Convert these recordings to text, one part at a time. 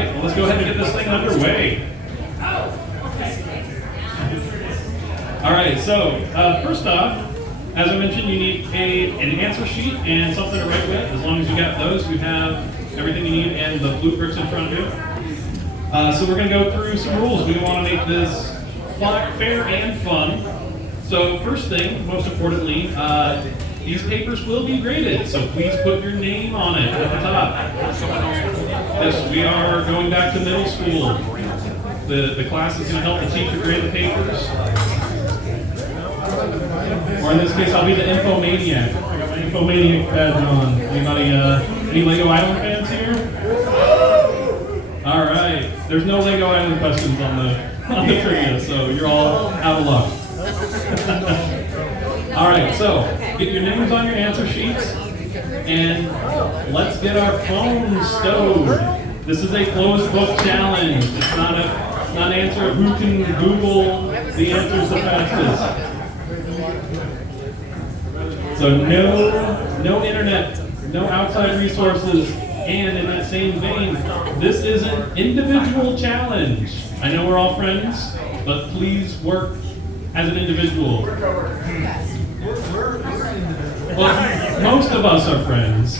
right, well, let's go ahead and get this thing underway. All right, so first off, as I mentioned, you need an answer sheet and something to write with. As long as you got those, you have everything you need and the blue bricks in front of you. So we're going to go through some rules. We want to make this fair and fun. So first thing, most importantly, these papers will be graded, so please put your name on it at the top. Yes, we are going back to middle school. The class is going to help the teacher grade the papers. Or in this case, I'll be the infomaniac. I got my infomaniac badge on. Anybody, any Lego Island fans here? All right. There's no Lego Island questions on the trivia, so you're all out of luck. All right, so get your names on your answer sheets, and let's get our phones stowed. This is a closed book challenge. It's not an answer of who can Google the answers the fastest. So no internet, no outside resources, and in that same vein, this is an individual challenge. I know we're all friends, but please work as an individual. Well, most of us are friends.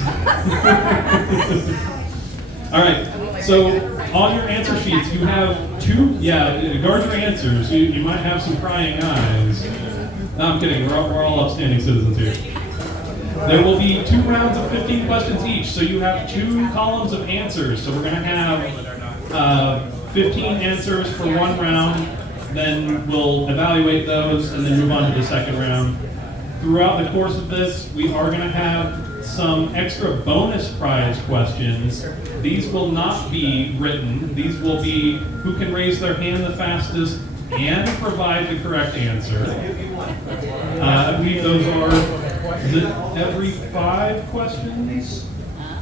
All right, so on your answer sheets, you have guard your answers. You might have some prying eyes. No, I'm kidding, we're all upstanding citizens here. There will be 2 rounds of 15 questions each, so you have 2 columns of answers. So we're going to have 15 answers for one round, then we'll evaluate those and then move on to the second round. Throughout the course of this, we are going to have some extra bonus prize questions. These will not be written. These will be who can raise their hand the fastest and provide the correct answer. I believe those are every 5 questions?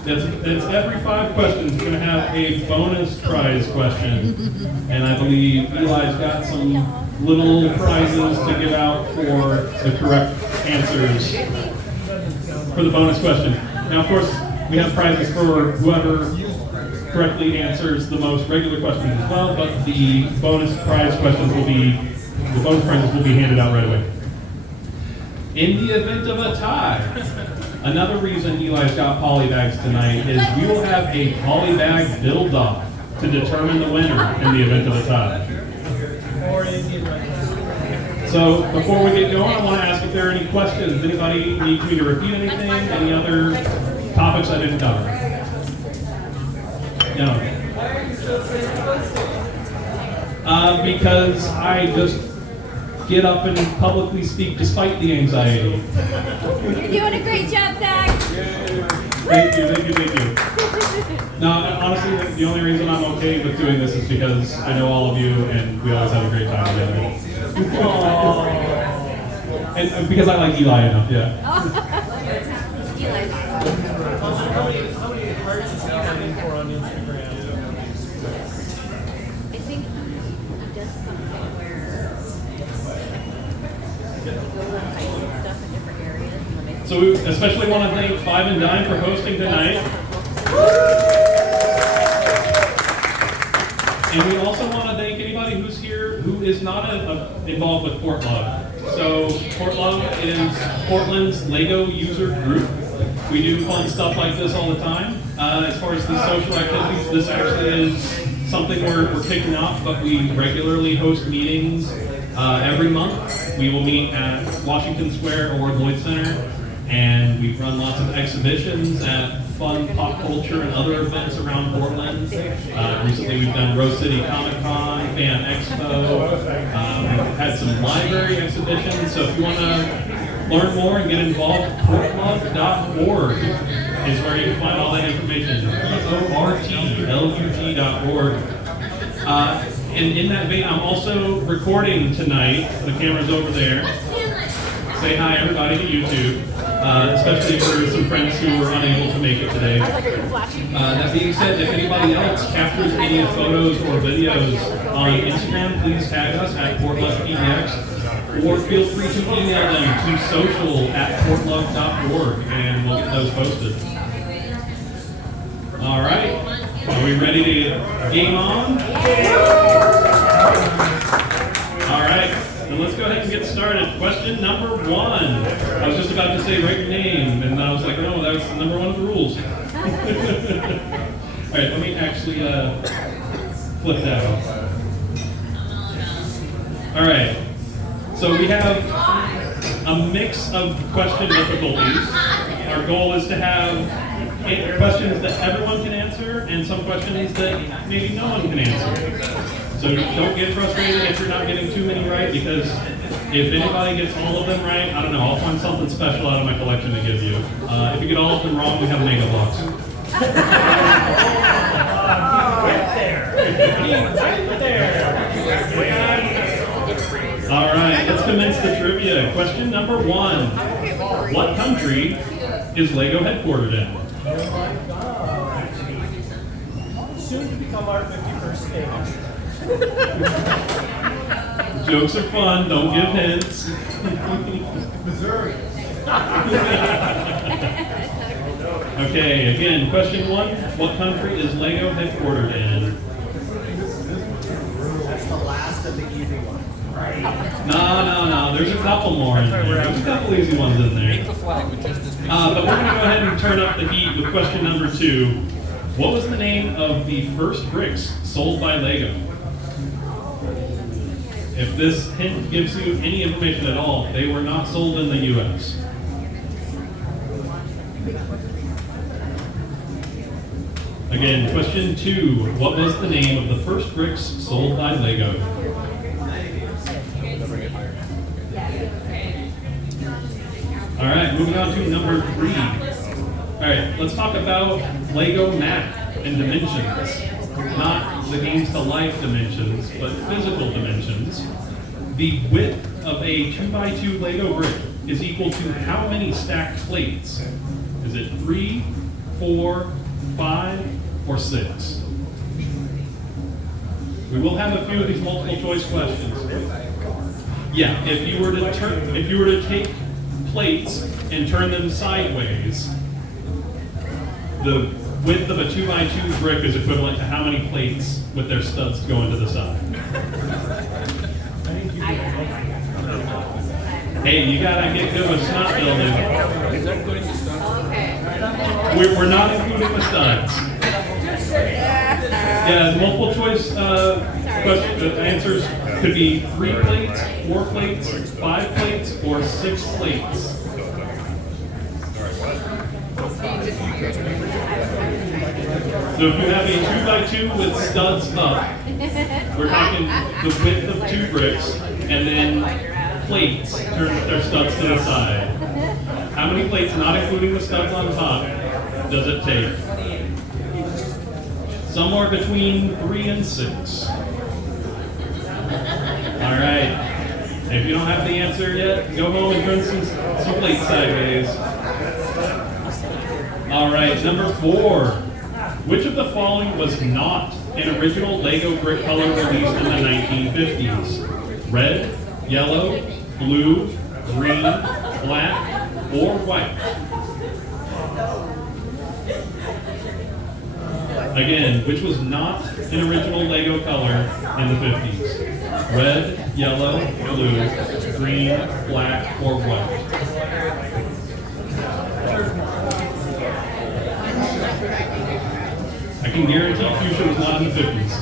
That's every 5 questions. We're going to have a bonus prize question. And I believe Eli's got some little prizes to give out for the correct answers for the bonus question. Now, of course, we have prizes for whoever correctly answers the most regular questions as well, but the bonus prizes will be handed out right away. In the event of a tie, another reason Eli's got poly bags tonight is we will have a poly bag build-off to determine the winner in the event of a tie. So before we get going, I want to ask if there are any questions. Anybody need me to repeat anything? Any other topics I didn't cover? No. Because I just get up and publicly speak despite the anxiety. You're doing a great job, Zach. Thank you. No, honestly, the only reason I'm okay with doing this is because I know all of you and we always have a great time together. And because I like Eli enough, yeah. Eli. How many hearts is he coming for on Instagram? I think he does something where he goes on hiking stuff in different areas. So we especially want to thank Five and Dime for hosting tonight. And we also want to thank anybody who's here who is not involved with PortLUG. So PortLUG is Portland's Lego user group. We do fun stuff like this all the time. As far as the social activities, this actually is something we're kicking off, but we regularly host meetings every month. We will meet at Washington Square or Lloyd Center, and we run lots of exhibitions at fun pop culture and other events around Portland. Recently we've done Rose City Comic Con, Fan Expo. We've had some library exhibitions, so if you want to learn more and get involved, PortLUG.org is where you can find all that information. PortLUG.org. And in that vein, I'm also recording tonight. The camera's over there. Say hi, everybody, to YouTube, especially for some friends who were unable to make it today. That being said, if anybody else captures any photos or videos on Instagram, please tag us at PortLUGPDX, or feel free to email them to social@portlug.org, and we'll get those posted. All right, are we we ready to game on? All right, then let's go ahead and get started. Question number 1. I was just about to say write your name, and I was like, no, that was number 1 of the rules. All right, let me actually flip that off. All right, so we have a mix of question difficulties. Our goal is to have questions that everyone can answer and some questions that maybe no one can answer. So don't get frustrated if you're not getting too many right, because if anybody gets all of them right, I don't know, I'll find something special out of my collection to give you. If you get all of them wrong, we have mega blocks. All right, let's commence the trivia. Question number 1. What country is LEGO headquartered in? Soon to become our 51st state. Jokes are fun, don't give hints. Missouri. Okay, again, question 1. What country is LEGO headquartered in? That's the last of the easy ones. Right. No. There's a couple more in there. There's a couple easy ones in there. But we're going to go ahead and turn up the heat with question number 2. What was the name of the first bricks sold by LEGO? If this hint gives you any information at all, they were not sold in the U.S. Again, question 2. What was the name of the first bricks sold by LEGO? All right, moving on to number 3. All right, let's talk about LEGO math and dimensions. Not the games to life dimensions, but physical dimensions. The width of a 2x2 LEGO brick is equal to how many stacked plates? Is it 3, 4, 5, or 6? We will have a few of these multiple choice questions. Yeah, if you were to take plates and turn them sideways, the width of a 2x2 brick is equivalent to how many plates with their studs going to the side? Hey, you gotta get good with snot building. We're not including the studs. Yeah, the multiple choice answers could be 3 plates, 4 plates, 5 plates, or 6 plates. So if you have a 2x2 with studs up, we're talking the width of 2 bricks, and then plates turn their studs to the side. How many plates, not including the studs on top, does it take? Somewhere between 3 and 6. All right. If you don't have the answer yet, go home and turn some plates sideways. All right, number 4. Which of the following was not an original LEGO brick color released in the 1950s? Red, yellow, blue, green, black, or white? Again, which was not an original LEGO color in the 50s? Red, yellow, blue, green, black, or white? I can guarantee Fuchsia was not in the 50s.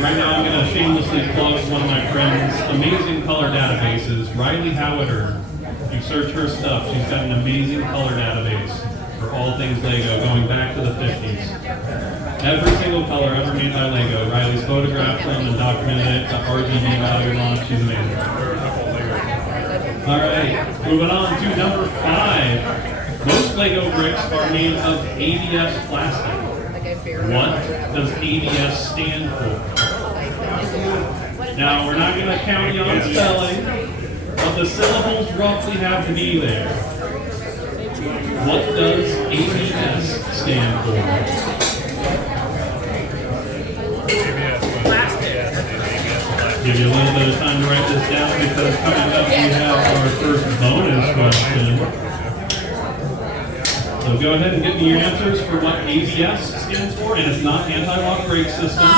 Right now I'm going to shamelessly plug one of my friends' amazing color databases, Riley Howiter. If you search her stuff, she's got an amazing color database for all things LEGO going back to the 50s. Every single color ever made by LEGO, Riley's photographed them and documented it, got RGB value on. She's amazing. All right, moving on to number 5. Most LEGO bricks are made of ABS plastic. What does ABS stand for? Now, we're not going to count you on spelling, but the syllables roughly have to be there. What does ABS stand for? Give you a little bit of time to write this down, because coming up we have our first bonus question. So go ahead and give me your answers for what ABS stands for, and it's not anti-lock brake system.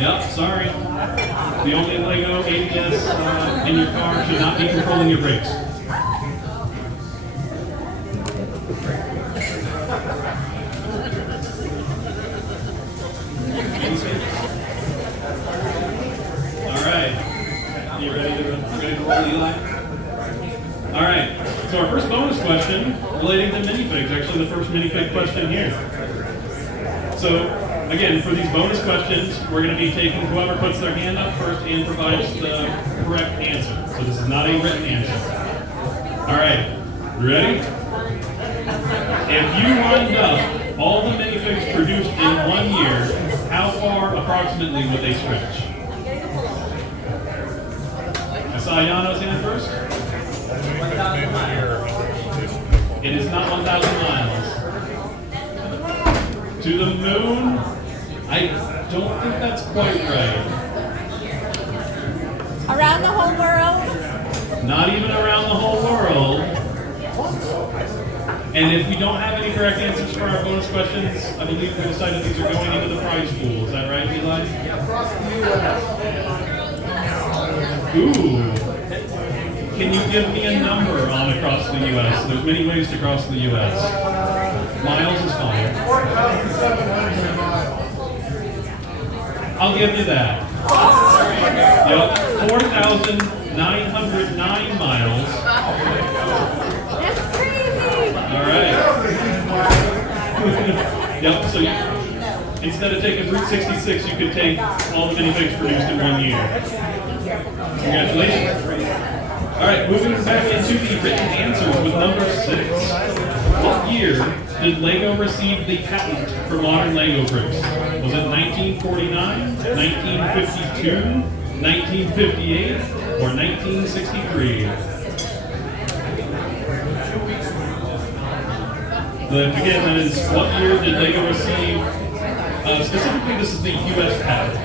Yep, sorry. The only Lego ABS in your car should not be controlling your brakes. All right. You ready to roll, Eli? All right. So our first bonus question relating to minifigs, actually the first minifig question here. So again, for these bonus questions, we're going to be taking whoever puts their hand up first and provides the correct answer. So this is not a written answer. All right. You ready? If you lined up all the minifigs produced in 1 year, how far approximately would they stretch? I saw Yano's hand first. It is not 1,000 miles. To the moon? I don't think that's quite right. Around the whole world? Not even around the whole world. And if we don't have any correct answers for our bonus questions, I believe we decided these are going into the prize pool. Is that right, Eli? Ooh. Can you give me a number on across the U.S.? There's many ways to cross the U.S. Miles is fine. I'll give you that. Yep, 4,909 miles. That's crazy! All right. Yep, so instead of taking Route 66, you could take all the minifigs produced in 1 year. Congratulations. All right, moving back into the written answers with number 6. What year did Lego receive the patent for modern Lego bricks? Was it 1949, 1952, 1958, or 1963? Again, that is what year did Lego receive, specifically this is the U.S. patent.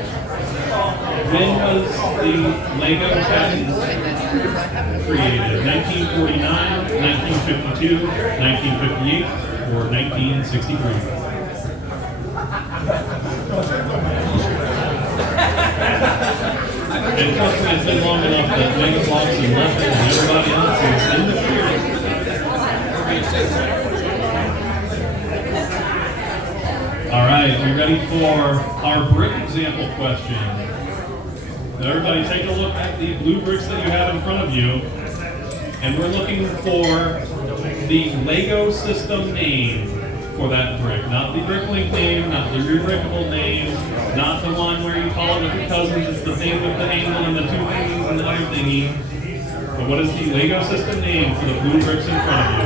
When was the Lego patent created? 1949, 1952, 1958, or 1963? And trust me, it's been long enough that Lego Blocks and Left and everybody else is in the field. All right, we ready for our brick example question? Now everybody take a look at the blue bricks that you have in front of you, and we're looking for the Lego system name for that brick. Not the Bricklink name, not the re-brickable name, not the one where you call it with your cousins, it's the thing with the angle and the two thingies and the other thingy. But what is the Lego system name for the blue bricks in front of you?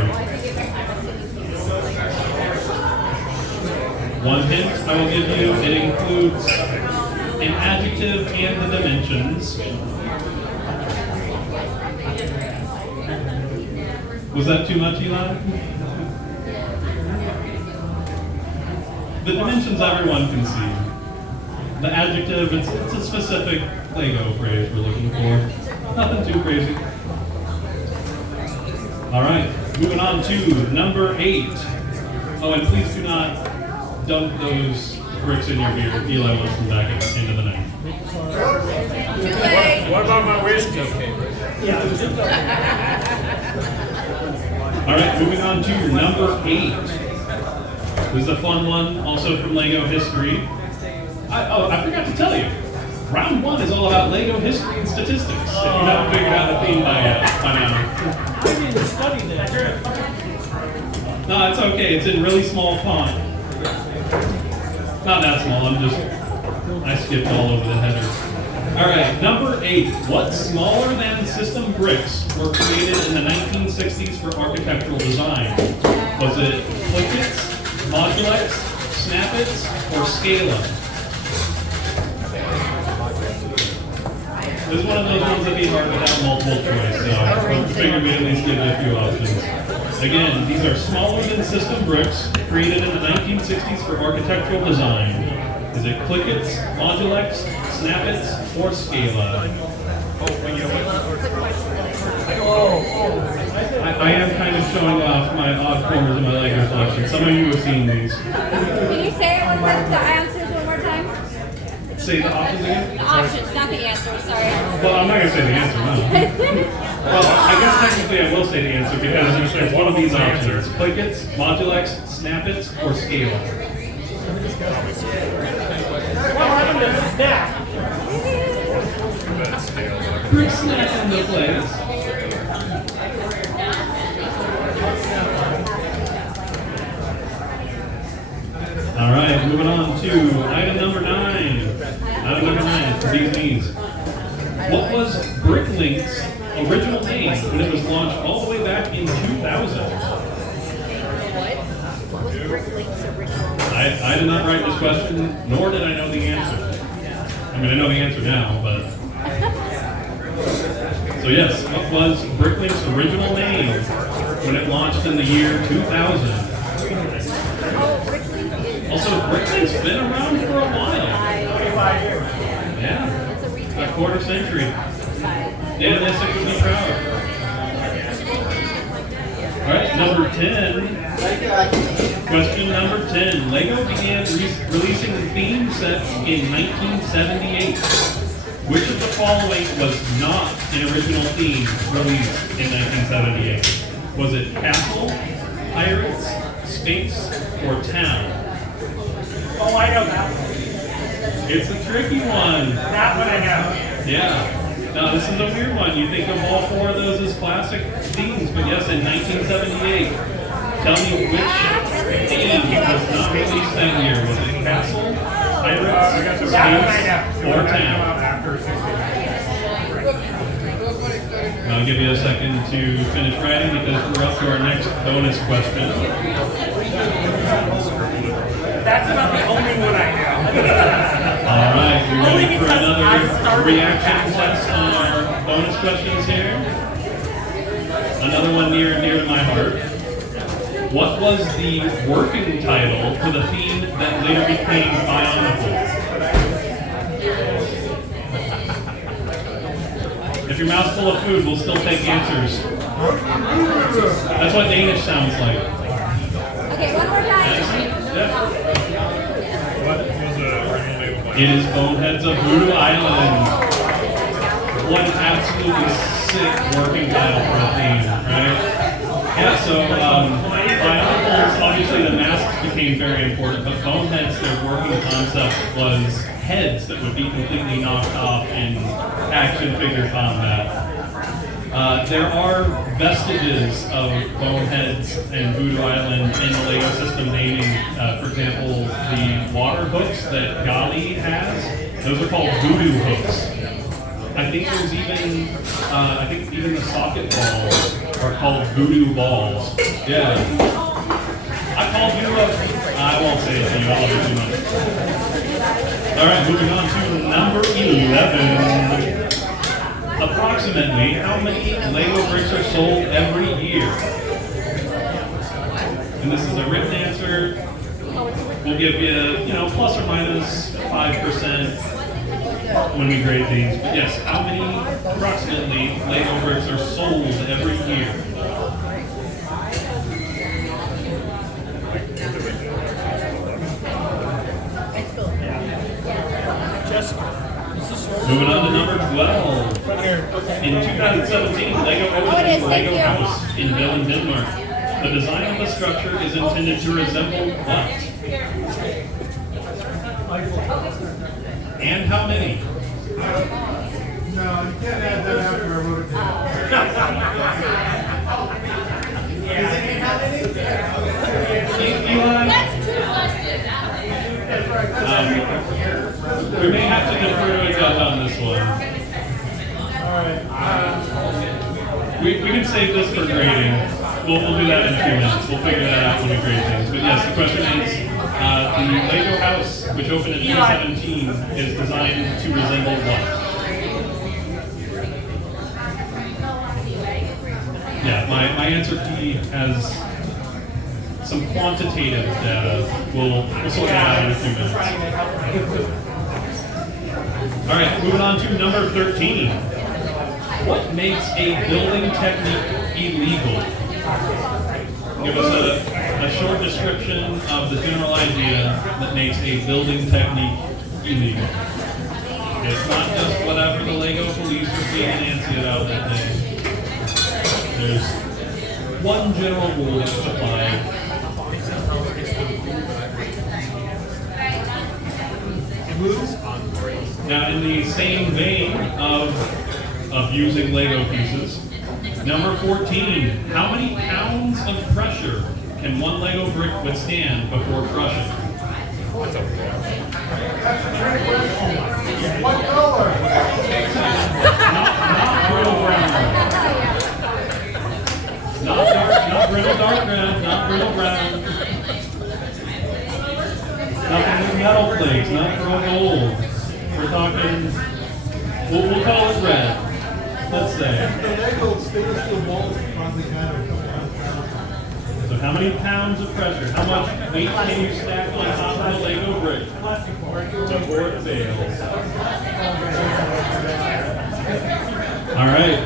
One hint I will give you, it includes an adjective and the dimensions. Was that too much, Eli? The dimensions everyone can see. The adjective, it's a specific Lego phrase we're looking for. Nothing too crazy. All right, moving on to number 8. Oh, and please do not dump those bricks in your beer. Eli wants them back at the end of the night. Too late! What about my whiskey? All right, moving on to number 8. This is a fun one, also from Lego history. I forgot to tell you. Round 1 is all about Lego history and statistics. If you haven't figured out the theme by now. I didn't study that. No, it's okay. It's in really small font. Not that small. I skipped all over the header. All right, number 8. What smaller than system bricks were created in the 1960s for architectural design? Was it Plickets, Modulix, Snappets, or Scala? This is one of those ones that'd be hard without multiple choice, so I figured we'd at least give you a few options. Again, these are smaller than system bricks created in the 1960s for architectural design. Is it Plickets, Modulix, Snappets, or Scala? I am kind of showing off my odd corners of my Lego collection. Some of you have seen these. Can you say it the answers one more time? Say the options again? The options, not the answers, sorry. Well, I'm not going to say the answer, no. Well, I guess technically I will say the answer because there's one of these options. Click-its, Modulx, Snap-its, or Scale. What happened to Snap? Quick snap into place. All right, moving on to item number 9. Item number 9 for these needs. What was Bricklink's original name when it was launched all the way back in 2000? What was Bricklink's original? I did not write this question, nor did I know the answer. I mean, I know the answer now, but... So yes, what was Bricklink's original name when it launched in the year 2000? Oh, Bricklink is... Also, Bricklink's been around for a while. 25 years. Yeah, It's a retail. a quarter century. Dan Lissek would be proud. All right, number 10. Question number 10. Lego began releasing theme sets in 1978. Which of the following was not an original theme released in 1978? Was it Castle, Pirates, Space, or Town? Oh, I know that one. It's a tricky one. That one I know. Yeah. Now, this is a weird one. You think of all 4 of those as classic themes, but yes, in 1978. Tell me which theme was not released that year. Was it Castle, Pirates, Space, or Town? I'll give you a second to finish writing because we're up to our next bonus question. That's about the only one I know. All right, you Only ready for because I another started reaction test on our bonus questions here? Another one near and dear to my heart. What was the working title for the theme that later became Bionicle? If your mouth's full of food, we'll still take answers. That's what Danish sounds like. Okay, one more time. It is Boneheads of Voodoo Island. What an absolutely sick working title for a theme, right? Yeah, so Bionicles, obviously the masks became very important, but Boneheads, their working concept was heads that would be completely knocked off in action figure combat. There are vestiges of Boneheads and Voodoo Island in the LEGO system naming. For example, the water hooks that Gali has, those are called Voodoo hooks. I think there's even the socket balls are called Voodoo balls. Yeah. I called you up. I won't say it to you, I'll do too much. Alright, moving on to number 11. Approximately how many Lego bricks are sold every year? And this is a written answer. We'll give you, plus or minus 5% when we grade these. But yes, how many approximately Lego bricks are sold every year? Moving on to number 12. In 2017, Lego opened the Lego House in Billund, Denmark. The design of the structure is intended to resemble what? And how many? No, you can't add that after I wrote it down. Eli? That's too much. We may have to defer to a judge on this one. We can save this for grading. We'll do that in 2 minutes. We'll figure that out when we grade things. But yes, the question is, the Lego house, which opened in 2017, is designed to resemble what? Yeah, my answer key has some quantitative data. We'll sort that out in a few minutes. All right, moving on to number 13. What makes a building technique illegal? give us a short description of the general idea that makes a building technique illegal. It's not just whatever the Lego police are being Nancy about that day. There's one general rule that's applied. Now, in the same vein of using Lego pieces, number 14, how many pounds of pressure can one Lego brick withstand before crushing? That's a trick question. What color? Not brittle brown. Not brittle dark brown, not brittle brown. Nothing with metal flakes, not pearl gold. We're talking, we'll call it red. Let's say. The Lego stainless steel walls probably had a couple hundred pounds. So how many pounds of pressure, how much weight can you stack on top of a Lego brick before it fails? All right,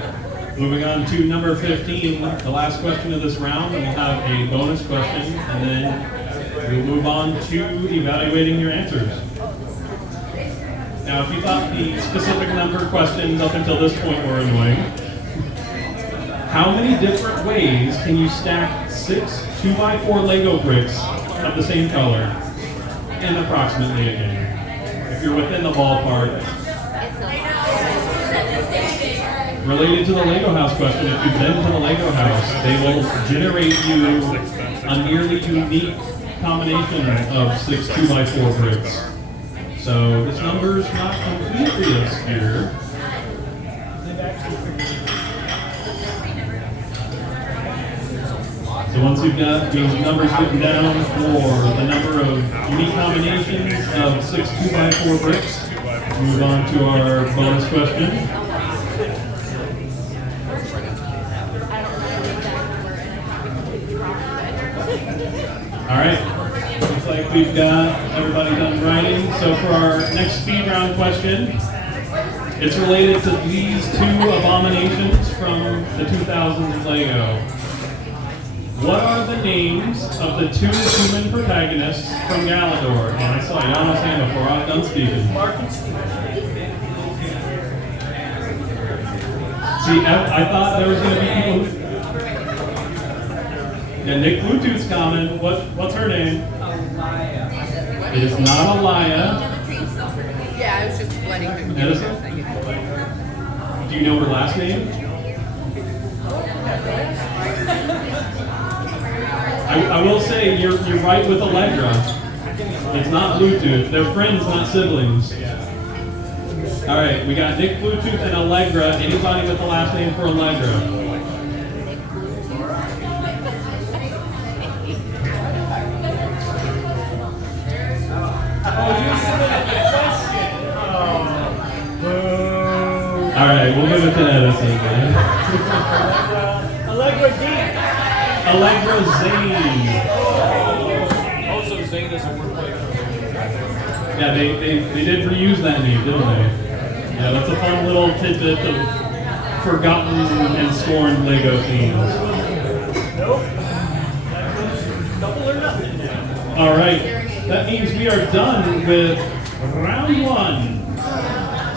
moving on to number 15, the last question of this round, and we'll have a bonus question, and then we'll move on to evaluating your answers. Now, if you thought the specific number questions up until this point were annoying, how many different ways can you stack 6 2x4 Lego bricks of the same color? And approximately again. If you're within the ballpark. Related to the Lego house question, if you've been to the Lego house, they will generate you a nearly unique combination of 6 2x4 bricks. So this number's not completely obscure. So once you've got these numbers written down for the number of unique combinations of 6 2x4 bricks, move on to our bonus question. All right. Looks like we've got everybody done writing. So for our next speed round question, it's related to these two abominations from the 2000s Lego. What are the names of the two human protagonists from Galador? And I saw Yano's hand before I was done speaking. See, I thought there was going to be people who... Yeah, Nick Bluetooth's comment. What's her name? It is not Alaya. Yeah, I was just letting her know. Do you know her last name? I will say you're right with Allegra. It's not Bluetooth. They're friends, not siblings. All right, we got Nick Bluetooth and Allegra. Anybody with the last name for Allegra? All right, we'll give it to Edison, man. Allegra D. Allegra Zane. Also, Zane is a wordplay. Yeah, they did reuse that name, didn't they? Yeah, that's a fun little tidbit of forgotten and scorned Lego themes. Nope. Double or nothing now. All right, that means we are done with round 1.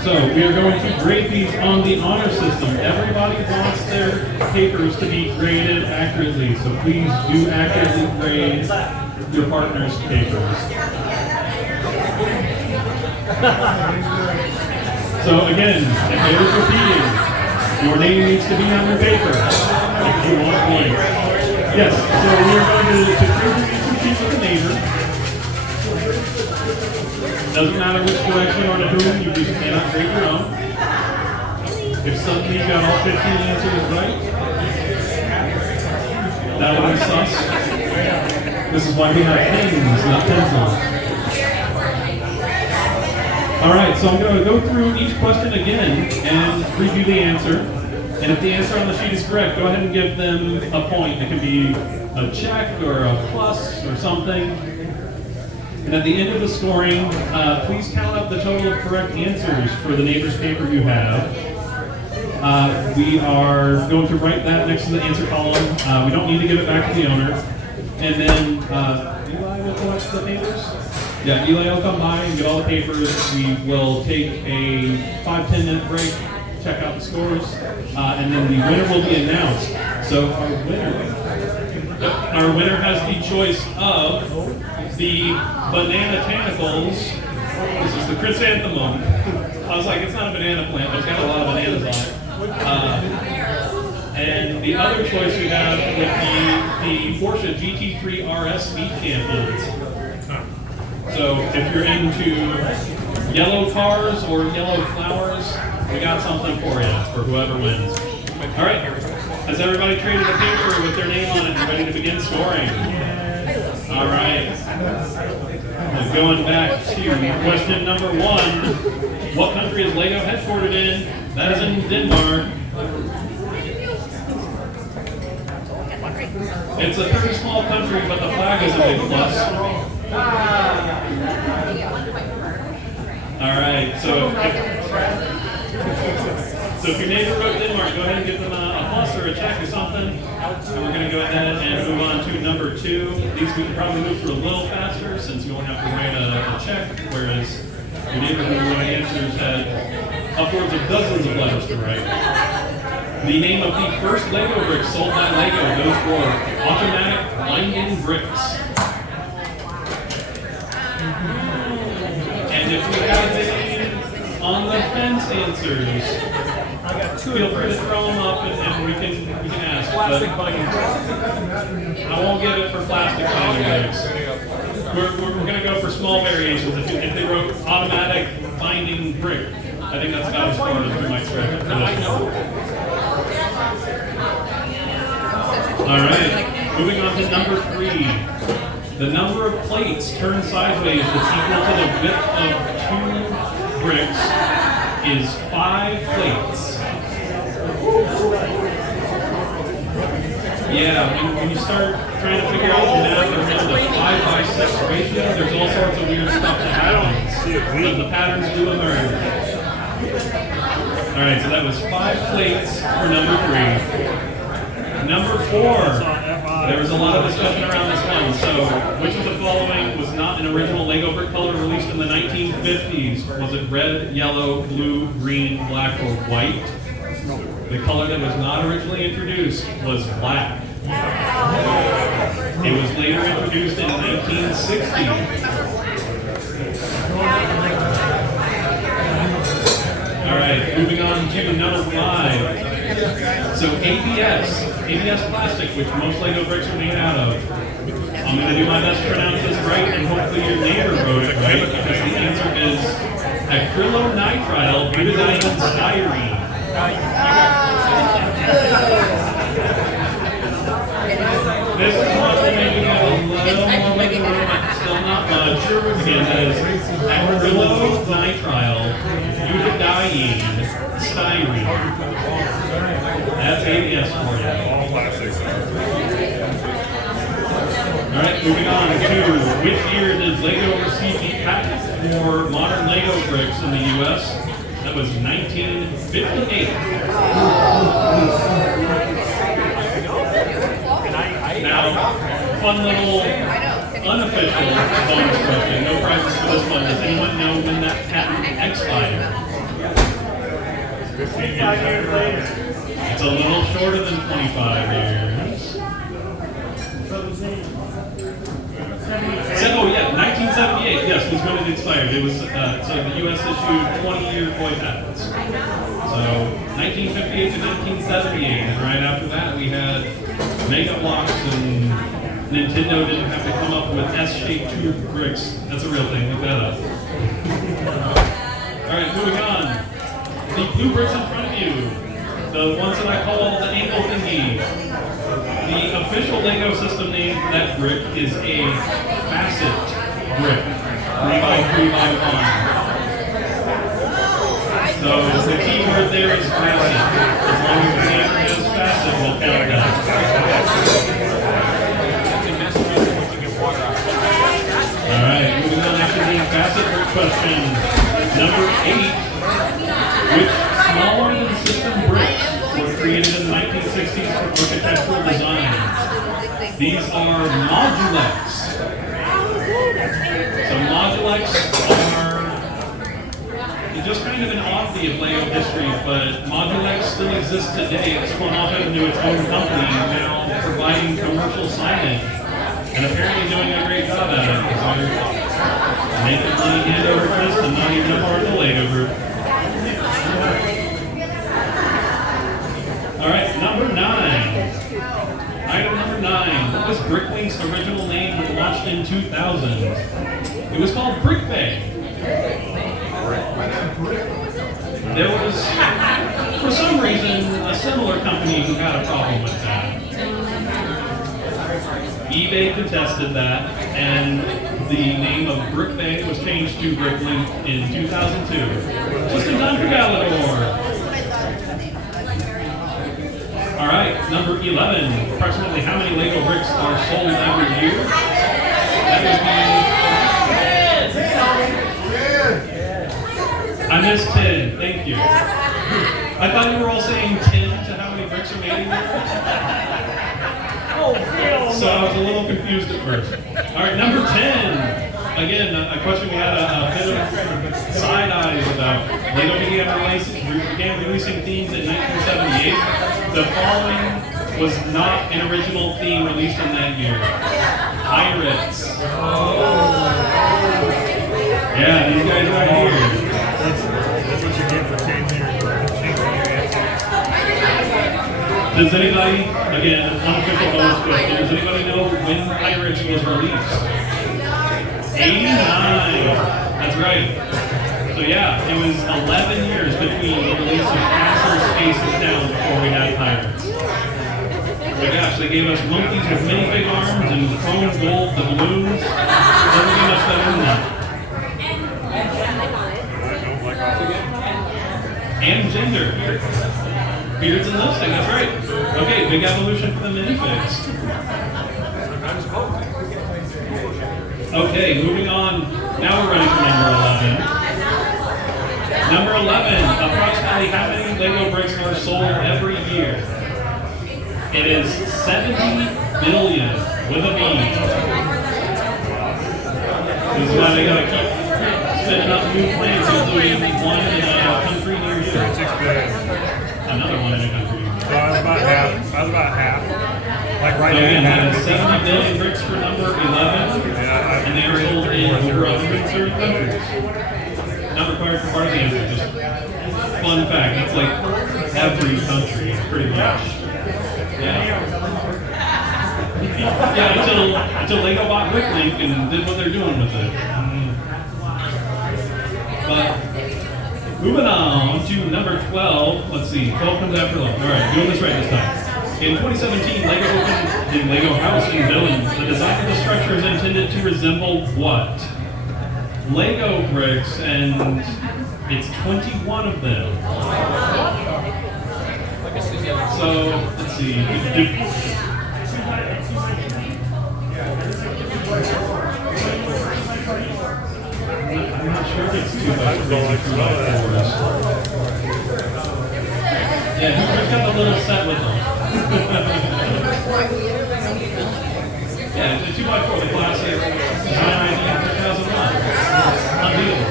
So we are going to grade these on the honor system. Everybody wants their papers to be graded accurately, so please do accurately grade your partner's papers. So again, it bears repeating, your name needs to be on your paper if you want points. Yes, so we are going to prove some sheets with a neighbor. Doesn't matter which direction or to whom, you just cannot grade your own. If suddenly you got all 15 answers right, that would be sus. This is why we have pens, not pencils. All right, so I'm going to go through each question again and read you the answer. And if the answer on the sheet is correct, go ahead and give them a point. It can be a check or a plus or something. And at the end of the scoring, please count up the total of correct answers for the neighbor's paper you have. We are going to write that next to the answer column. We don't need to give it back to the owner. And then Eli will collect the papers. Yeah, Eli will come by and get all the papers. We will take a 5-10 minute break, check out the scores, and then the winner will be announced. So our winner has the choice of the Banana Tanicles. This is the chrysanthemum. I was like, it's not a banana plant, but it's got a lot of bananas on it. And the other choice we have would be the Porsche GT3 RS Speed Champions. So if you're into yellow cars or yellow flowers, we got something for you, for whoever wins. All right, has everybody traded a paper with their name on it and ready to begin scoring? All right. Going back to question number 1. What country is Lego headquartered in? That is in Denmark. It's a pretty small country, but the flag is a big plus. All right, so if your neighbor wrote Denmark, go ahead and give them a plus or a check or something. And we're going to go ahead and move on to number 2. These we can probably move through a little faster since you won't have to write a check, whereas your neighbor who wrote answers had upwards of dozens of letters to write. The name of the first Lego brick sold by Lego goes for automatic winding bricks. And if we have any on the fence answers, I got 2 feel free to throw them up and we can ask. plastic binding. I won't give it for plastic binding bricks. We're going to go for small variations. If they wrote automatic binding brick, I think that's about as far as we might stretch it for this. All right, moving on to number 3. The number of plates turned sideways that's equal to the width of 2 bricks is 5 plates. Yeah, when you start trying to figure out the math around the 5:6 ratio, there's all sorts of weird stuff that happens. But the patterns do emerge. All right, so that was 5 plates for number 3. Number 4. There was a lot of discussion around this one. So, which of the following was not an original Lego brick color released in the 1950s? Was it red, yellow, blue, green, black, or white? The color that was not originally introduced was black. It was later introduced in 1960. All right, moving on to number 5. So ABS plastic, which most Lego bricks are made out of. I'm going to do my best to pronounce this right, and hopefully your neighbor wrote it right, because the answer is acrylonitrile butadiene styrene. This is one that maybe got a little more wiggle room, but still not much. Again, that is acrylonitrile butadiene styrene. That's ABS for you. All plastics. All right, moving on to which year did Lego receive the patent for modern Lego bricks in the U.S.? That was 1958. Now, fun little unofficial bonus question. No prizes for this one. Does anyone know when that patent expired? 25 years later. It's a little shorter than 25 years. Oh yeah, 1978. Yes, was when it expired. It was so the U.S. issued 20-year toy patents. So 1958 to 1978, and right after that we had Mega Bloks, and Nintendo didn't have to come up with S-shaped tube bricks. That's a real thing. Look that up. All right, moving on. The blue bricks in front of you, the ones that I call the ankle thingy. The official Lego system name for that brick is a facet brick, 3x3x1. So the key word there is facet. As long as the answer is facet, we'll count that. All right, moving on to the facet brick question. Number 8. Which smaller than system brick These are modulex. So modulex are just kind of an oddity of Lego history, but modulex still exists today. It's spun off into its own company, now providing commercial signage, and apparently doing a great job at it. So making money hand over fist and not even a part of the Lego group. All right, number 9. Item number 9. What was Bricklink's original name when launched in 2000? It was called Brick Bay. There was, for some reason, a similar company who had a problem with that. eBay contested that, and the name of Brick Bay was changed to Bricklink in 2002. Just in time for Galador. All right, number 11. Approximately how many Lego bricks are sold every year? That would be... I missed 10. Thank you. I thought you were all saying 10 to how many bricks are made a year. So I was a little confused at first. All right, number 10. Again, a question we had a bit of side eyes about. Lego began releasing themes in 1978. The following was not an original theme released in that year. Pirates. Yeah, these guys right here. That's what you get for changing your answer. Does anybody, again, unofficial bonus question, does anybody know when Pirates was released? 89. That's right. So yeah, it was 11 years between the release of Castle Space Down before we had Pirates. Oh my gosh, they gave us monkeys with minifig arms and chrome gold, the balloons. Doesn't get much better than that. And gender. Beards and lipstick, that's right. Okay, big evolution for the minifigs. Okay, moving on. Now we're ready for number 11. Number 11, approximately how many Lego bricks are sold every year? It is 70 billion with a B. This is why they gotta keep spinning up new plans, including one in a country near you. 36 billion. Another one in a country. So I was about half. Like right Again, now. that is 70 billion bricks for number 11, and they are sold in over 130 countries. Not required for part of the answer, just fun fact. That's like every country, pretty much. Yeah. Yeah, until Lego bought Bricklink and did what they're doing with it. But moving on to number 12. Let's see, 12 comes after 11. All right, doing this right this time. In 2017, Lego opened the Lego house in Billings. The design of the structure is intended to resemble what? Lego bricks, and it's 21 of them. So, let's see. I'm not sure if it's 2 by 3s or 2 by 4s. Yeah, who's got the little set with them? Yeah, the 2 by 4, the classic design idea 2001. Unbeatable.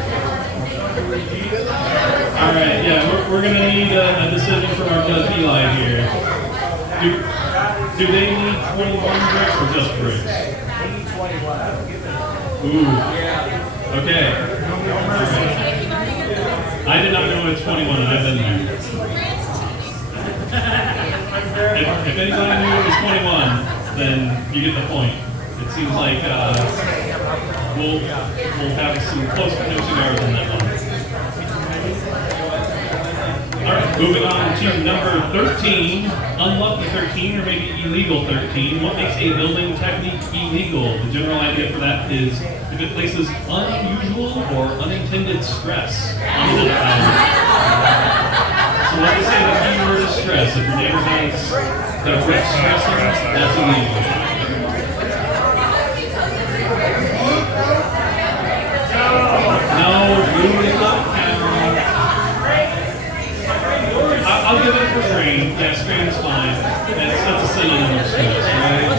All right, yeah, we're gonna need a decision from our judge Eli here. Do they need 21 bricks or just bricks? Ooh. Okay. Right. I did not know it's 21, and I've been there. If anybody knew it was 21, then you get the point. It seems like we'll have some close to no cigars on that one. All right, moving on to number 13, unlucky 13, or maybe illegal 13. What makes a building technique illegal? The general idea for that is if it places unusual or unintended stress on the item. So let me say the keyword is stress. If your neighbor has the brick stressing, that's illegal. No, really not count. I'll give it for strain. Yeah, strain is fine. That's a synonym of stress, right?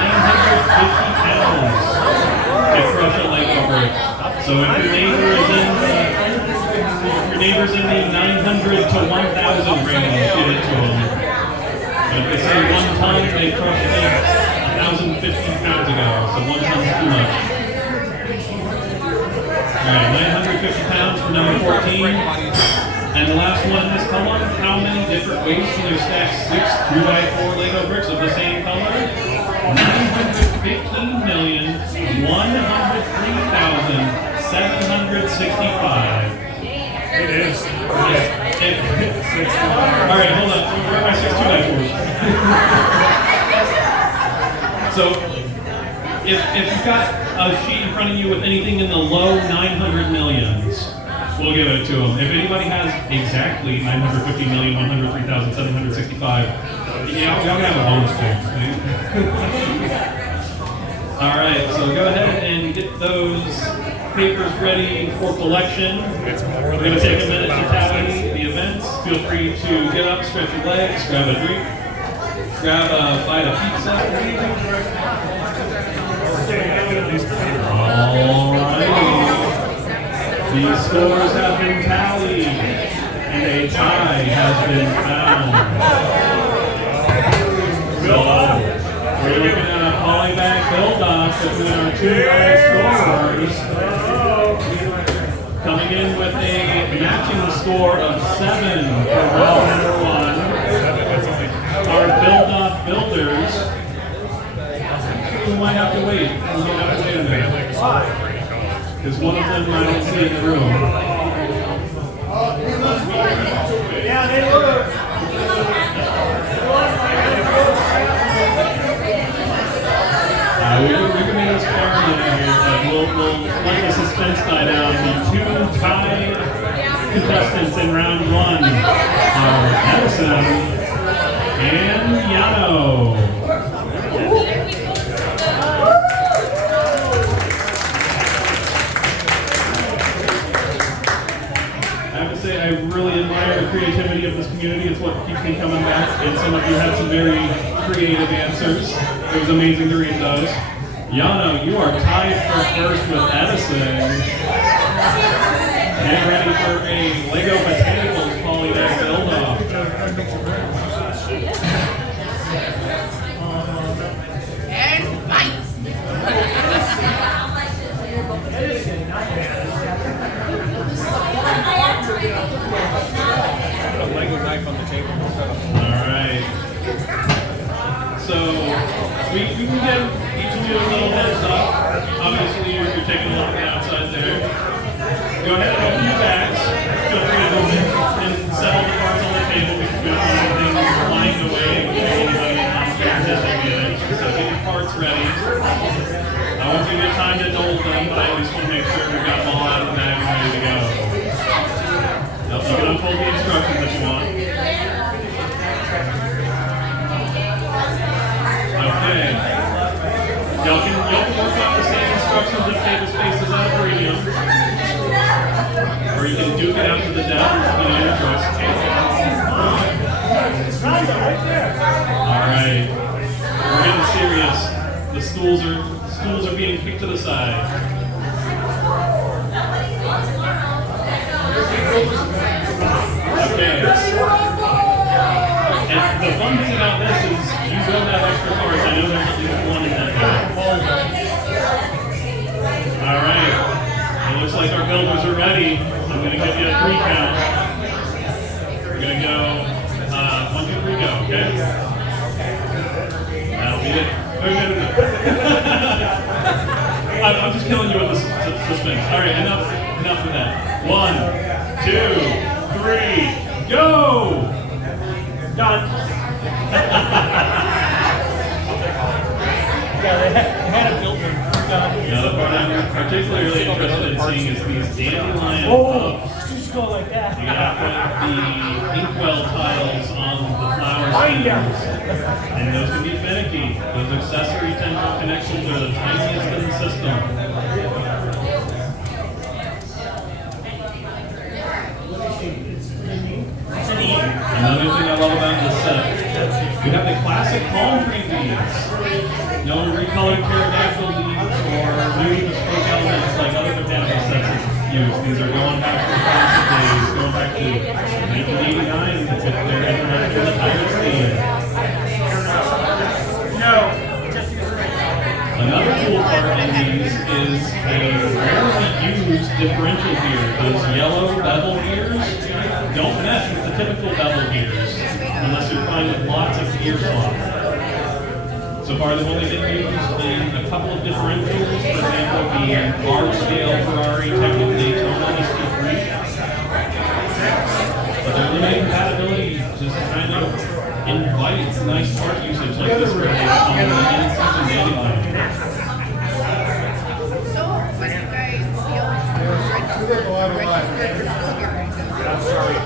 950 pounds to crush a Lego brick. So if your neighbor's in the 900 to 1,000 range, get it to them. If they say 1 ton, they crushed it 1,050 pounds ago, so 1 ton's too much. Alright, 950 pounds for number 14. And the last one in this color, how many different ways can you stack 6 2x4 Lego bricks of the same color? 915,103,765. It is. Alright, hold on. Where are my 6 2x4s? So, if you've got a sheet in front of you with anything in the low 900 millions, we'll give it to them. If anybody has exactly 950,103,765, yeah, y'all can have a bonus point. Alright, so go ahead and get those papers ready for collection. We're going to take a minute to tally the events. Feel free to get up, stretch your legs, grab a drink, grab a bite of pizza. Alright. These scores have been tallied, and a tie has been found. So, we're looking at a polybag build-off between our 2 highest scorers. Coming in with a matching score of 7 for round number 1. Our build-off builders, who might have to wait. Who might have to wait a minute. Because one of them I don't see in the room. Yeah, they were. We can make this fair in here, but we'll let the suspense die down. The 2 tied contestants in round 1 are Edison and Yano. I have to say, I really admire the creativity of this community. It's what keeps me coming back, and some of you had some very creative answers. It was amazing to read those. Yano, you are tied for first with Edison. Get ready for a Lego Potatoes polybag build-off. And fight! A Lego knife on the table. Alright. So, we can give each of you a little heads up. Obviously, you're taking a look at the outside there. Go ahead and open your bags. Feel free to open and settle the parts on the table because we don't want anything flying away and giving anybody an unfair disadvantage. So get your parts ready. I won't give you time to hold them, but I just want to make sure we've got them all out of the bag and ready to go. You can unfold the instructions if you want. Okay. Y'all can work off the same instructions if table space is at a premium. Or you can duke it out to the death, your choice. Alright. We're getting serious. The stools are being kicked to the side. Okay. And the fun thing about this is you will have extra cards. I know there's at least one in that bag. Alright. It looks like our builders are ready. I'm going to give you a 3 count. We're going to go 1, 2, 3, go, okay? That'll be it. No. I'm just killing you with the suspense. Alright, enough of that. 1, 2, 3, go! Done. Yeah, they had a built-in. Done. Now, the part I'm particularly interested in seeing is these dandelion puffs. Just go like that. You're going to put the inkwell tiles on the flower Find stems. out. And those can be finicky. Those accessory tendril connections are the tiniest in the system. Another thing I love about this set, we have the classic palm tree beads. No recolored pterodactyl leaves or new bespoke elements like other botanical sets use. These are going back to the classic days, going back to 1989 with their introduction to the pirate steam. Another cool part in these is a rarely used differential gear. Those yellow bevel gears don't mesh with the typical bevel gears unless you're finding lots of gear slots. So far, they've only been used in a couple of differentials, for example, the large-scale Ferrari Technic Daytona ST3. But their limited compatibility just kind of invites nice part usage like this where they come in and season dandelion. So, when you guys feel registered for school here? I'm sorry.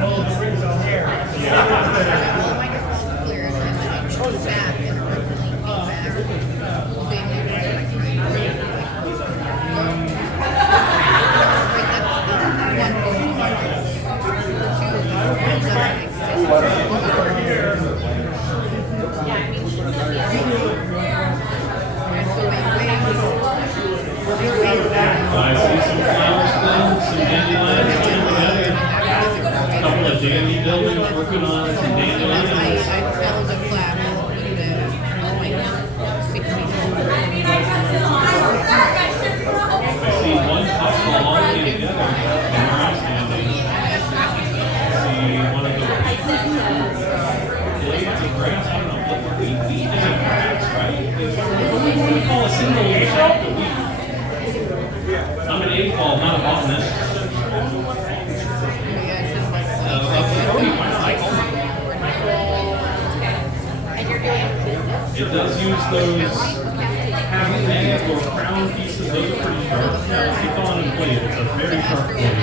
Oh, the rings on here. My microphone's clear and I'm back and originally came back. Same day, I see some flower stems, some dandelions coming together. A couple of dandy buildings working on some dandelions. I held a class in the 60s. I see one couple all the way together from where I'm standing. I see one of the blades of grass. I don't know what the wheat is a grass, right? What do we call a single leaf shelf of wheat? I'm an AFOL, not a botanist. It does use those half egg or crown pieces. Those are pretty sharp. Keep on and plate. It's a very sharp blade.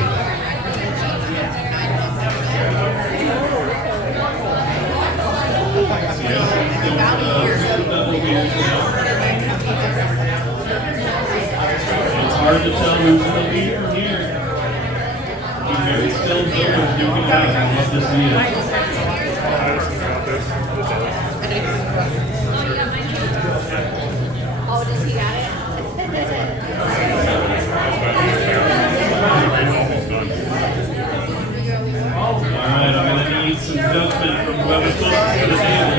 It's hard to tell who's in the lead from here. Be very still builders duking it out on what this is. Oh, does he got it? Alright, I'm going to need some judgment from whoever's closest to the table.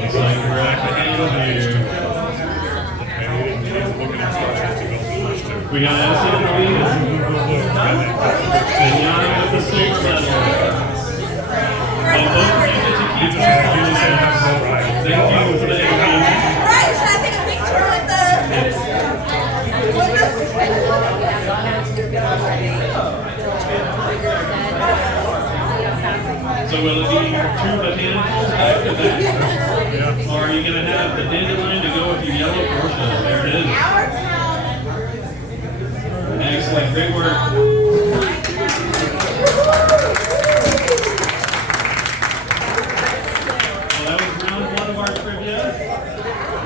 Looks like we're at the end here. We got Addison in the lead. And Yanni with the silk medal. And both of you get to keep it. Thank you for the interview. Right, should I take a picture with So will it be two botanicals back to back? Or are you going to have the dandelion to go with your yellow Porsche? There it is. Excellent, great work. Well, that was round one of our trivia,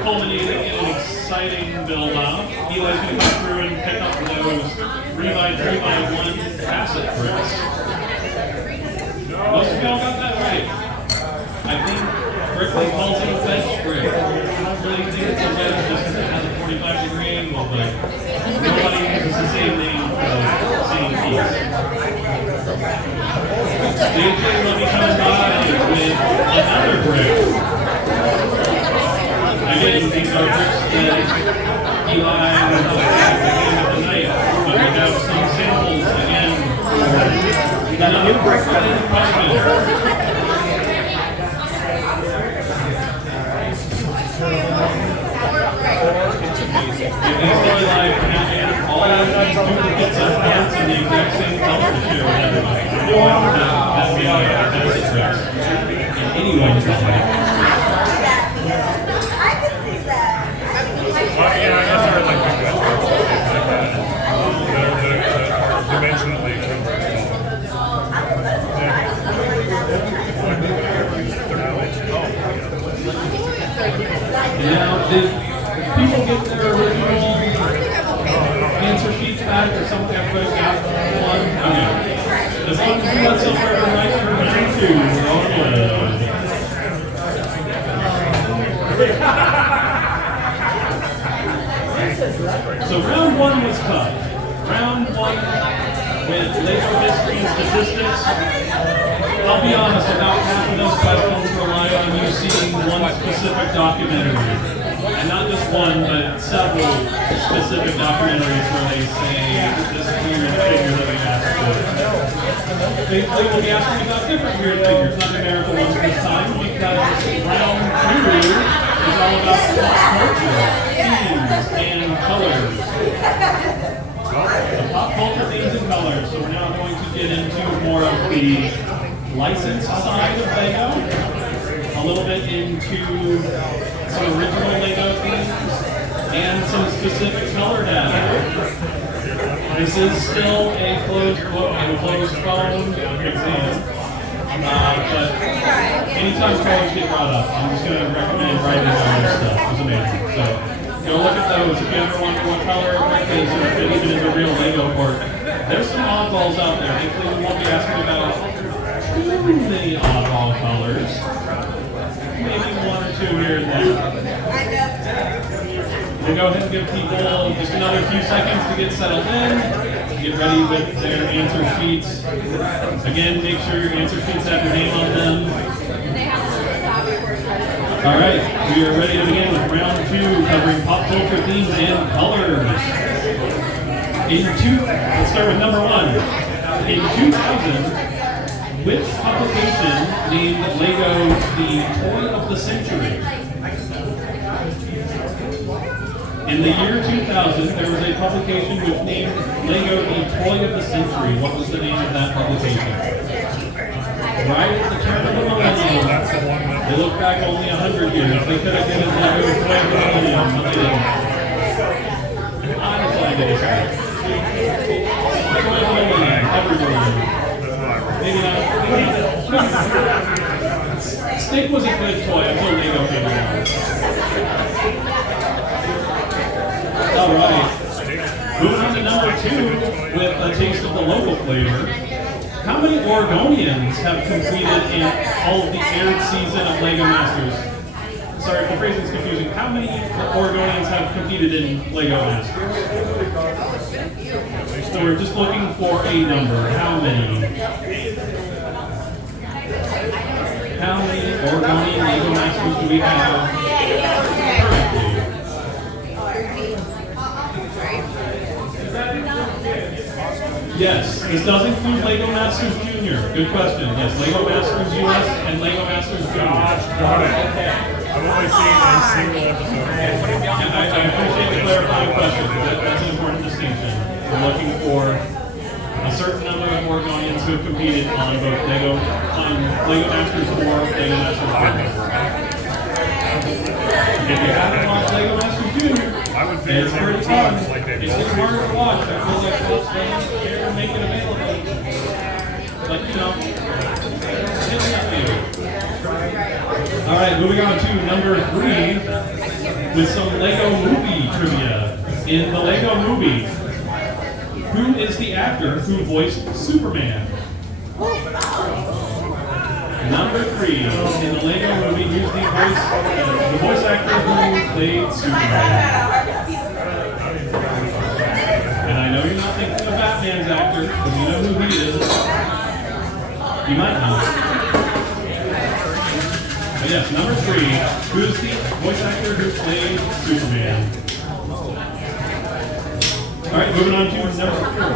culminating in an exciting build-out. Eli's going to come through and pick up those 3x3x1 facet bricks. Most of y'all got that right. I think Brickley calls it a wedge brick. I don't really think it's a wedge just because it has a 45-degree angle, but nobody uses the same name for the same piece. DJ will be coming by with another brick. Again, these are bricks that Eli will have at the end of the night, but we have some samples again for another brick question. All these duplicates of pants in the exact same color to share with everybody. You don't have to have facet bricks in anyone's life. I can see that. Well, yeah, I guess they're like the dimensionally Now, did people get their original answer sheets back or something? Everybody got one? Okay. As long as you got somewhere to write your name to, So round one was tough. Round one with Lego history and statistics. I'll be honest, about half of those questions rely on you seeing one specific documentary. And not just one, but several specific documentaries where they say this weird figure that we asked for. They will be asking about different weird figures, not numerical ones this time, because round two is all about pop culture, themes, and colors. The pop culture themes and colors. So we're now going to get into more of the licensed side of Lego, a little bit into some original Lego themes, and some specific color data. This is still a closed book and closed phone exam, but anytime colors get brought up, I'm just going to recommend writing down this stuff. It's amazing. So go look at those if you ever wonder what color it is, or if it even is a real Lego port. There's some oddballs out there. Thankfully, we won't be asking about too many oddball colors. Maybe one or two here and there. We'll go ahead and give people just another few seconds to get settled in, get ready with their answer sheets. Again, make sure your answer sheets have your name on them. All right, we are ready to begin with round two, covering pop culture themes and colors. Let's start with number one. In 2000, which publication named Lego the Toy of the Century? In the year 2000, there was a publication which named Lego the Toy of the Century. What was the name of that publication? Right at the turn of the millennium, they look back only 100 years. They could have given Lego the Toy of the Millennium, but they didn't. Honestly, I did it. Toy of the Millennium, everybody. Maybe not. Snake was a good toy until Lego came along. All right. Moving on to number two with a taste of the local flavor. How many Oregonians have competed in all of the aired season of Lego Masters? Sorry if the phrasing is confusing. How many Oregonians have competed in Lego Masters? So we're just looking for a number. How many? How many Oregonian Lego Masters do we have currently? Yes, this does include Lego Masters Junior. Good question. Yes, Lego Masters US and Lego Masters Junior. Got it. I've only seen a single episode. And I appreciate the clarifying question. That's an important distinction. We're looking for a certain number of Oregonians who have competed on both Lego Masters or Lego Masters Junior. If you haven't watched Lego Masters Junior, I would figure it's they pretty would fun. teams like they It's both just do. harder to watch. I feel like folks don't care to make it available. But you know, hit me up maybe. All right, moving on to number three with some Lego movie trivia. In the Lego movie, who is the actor who voiced Superman? Number three, in the Lego movie, who's the voice actor who played Superman? And I know you're not thinking of Batman's actor, because you know who he is. You might not. But yes, number three, who's the voice actor who played Superman? All right, moving on to number four.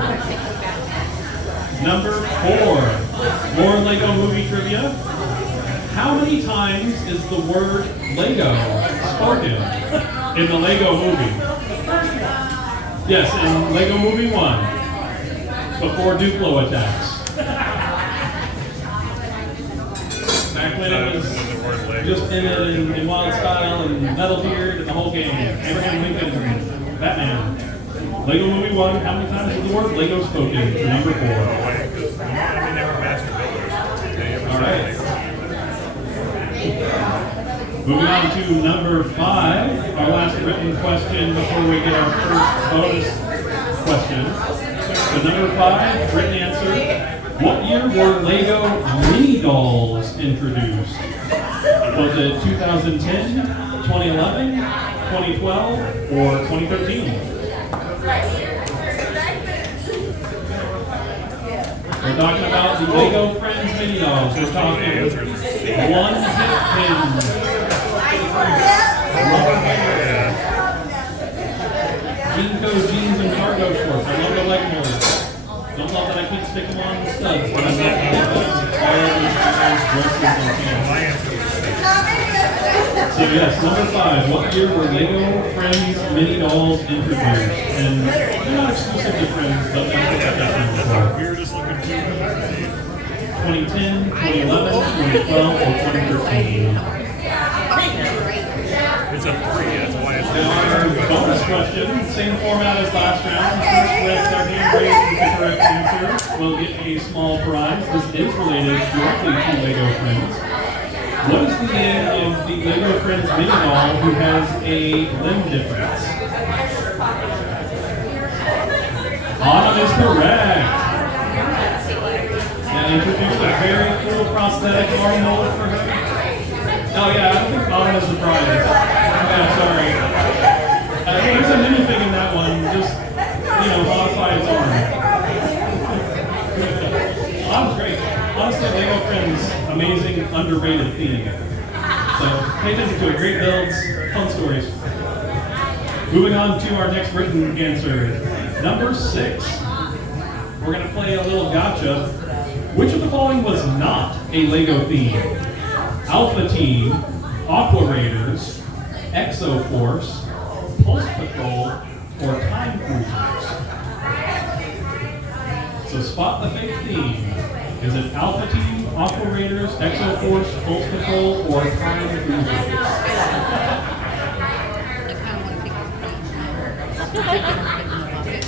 Number four, more Lego movie trivia. How many times is the word Lego spoken in the Lego movie? Yes, in Lego Movie 1, before Duplo attacks. Back when it was just in Wild Style and Metal Beard and the whole game. Abraham Lincoln and Batman. Lego Movie 1, how many times is the word Lego spoken for number 4? I mean, they were master builders. All right. Moving on to number 5, our last written question before we get our first bonus question. So number 5, written answer. What year were Lego mini dolls introduced? Was it 2010, 2011, 2012, or 2013? We're talking about the Lego Friends mini dolls. We're talking one hit pin. Jeanco jeans and cargo shorts. I love the leg molds. Don't love that I can't stick them on the studs. But I love all these guys' dresses and pants. So yes, number 5. What year were Lego Friends mini dolls introduced? And they're not exclusive to Friends, but they're not that time before. We were just looking through 2010, 2011, 2012, or 2013? It's a 3, that's why it's Now, our bonus question, same format as last round. First with their hand raised with the correct answer will get a small prize. This is related directly to Lego Friends. What is the name of the Lego Friends mini doll who has a limb difference? Autumn is correct. And introduced a very cool prosthetic arm mold for her. Oh yeah, I don't think Autumn is the prize. Yeah, sorry. There's a minifig in that one. Just, modify its arm. Autumn's great. Honestly, Lego Friends, amazing, underrated theme. So, pay attention to it. Great builds, fun stories. Moving on to our next written answer. Number 6. We're going to play a little gotcha. Which of the following was not a Lego theme? Alpha Team, Aqua Raiders, Exo Force, Pulse Patrol, or Time Cruisers? So spot the fake theme. Is it Alpha Team, Aqua Raiders, Exo Force, Pulse Patrol, or Time Cruisers? I kind of want to pick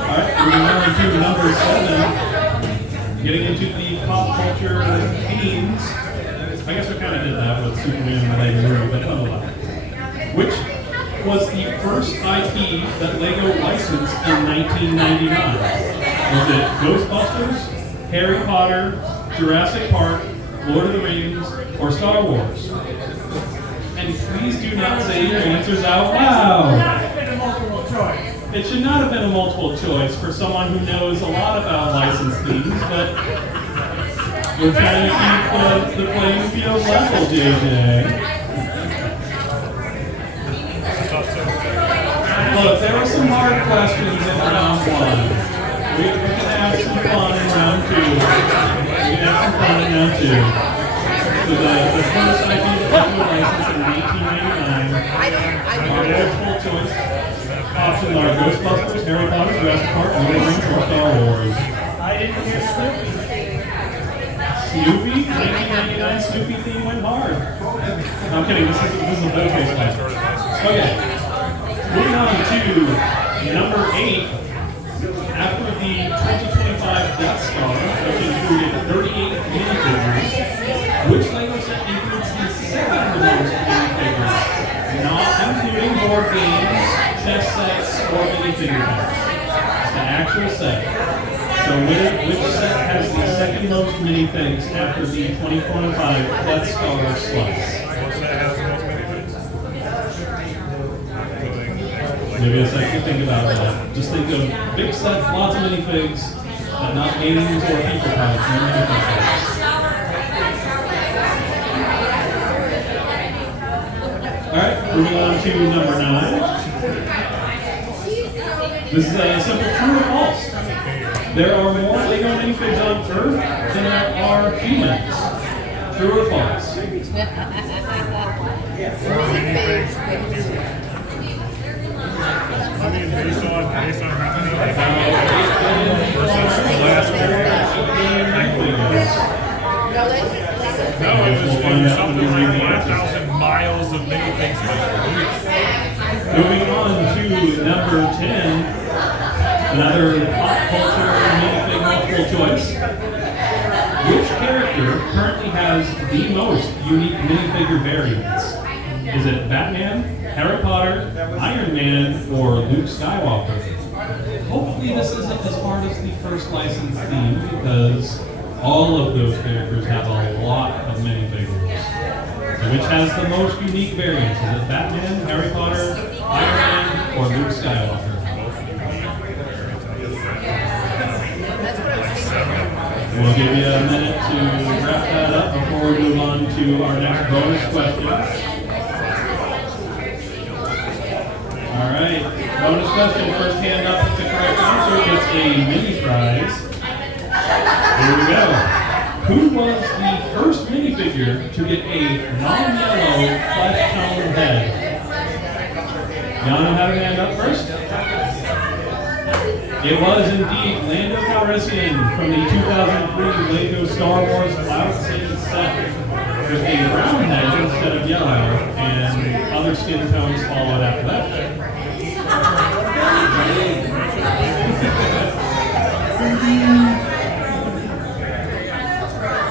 Alright, moving on to number 7. Getting into the pop culture themes. I guess we kind of did that with Superman and Lego Movie, but not a lot. Which was the first IP that Lego licensed in 1999? Was it Ghostbusters, Harry Potter, Jurassic Park, Lord of the Rings, or Star Wars? And please do not say your answers out loud. It should not have been a multiple choice for someone who knows a lot about licensed themes, but we're trying to keep the playing field level, JJ. Look, there were some hard questions in round 1. We're going to have some fun in round 2. We're going to have some fun in round 2. So the first IP that was licensed in 1899, our multiple choice options are Ghostbusters, Harry Potter, Jurassic Park, Lord of the Rings, or Star Wars. I didn't hear Snoopy. Snoopy? 1999 Snoopy theme went hard. No, I'm kidding, this is a bold face match. Okay. Moving on to number 8. After the 2025 Death Star, which included 38 minifigures, which Lego set includes the second most minifigures, not including board games, test sets, or minifigure packs? The actual set. So which set has the second most minifigs after the 2025 Death Star slice? Maybe a second to think about that. Just think of big sets, lots of minifigs, but not games or people packs, no minifig packs. Alright, moving on to number 9. This is a simple true or false. There are more Lego minifigs on Earth than there are humans. True or false? I mean, based on everything like that, no, it was something like 1,000 miles of minifigs. Moving on to number 10, another pop culture minifig multiple choice. Which character currently has the most unique minifigure variants? Is it Batman, Harry Potter, Iron Man, or Luke Skywalker? Hopefully this isn't as hard as the first licensed theme because all of those characters have a lot of minifigures. So which has the most unique variants? Is it Batman, Harry Potter, Iron Man, or Luke Skywalker? We'll give you a minute to wrap that up before we move on to our next bonus question. All right, bonus question. First hand up with the correct answer gets a mini prize. Here we go. Who was the first minifigure to get a non-yellow flesh tone head? Y'all know how to hand up first? It was indeed Lando Calrissian from the 2003 Lego Star Wars Cloud City set with a brown head instead of yellow, and other skin tones followed after that.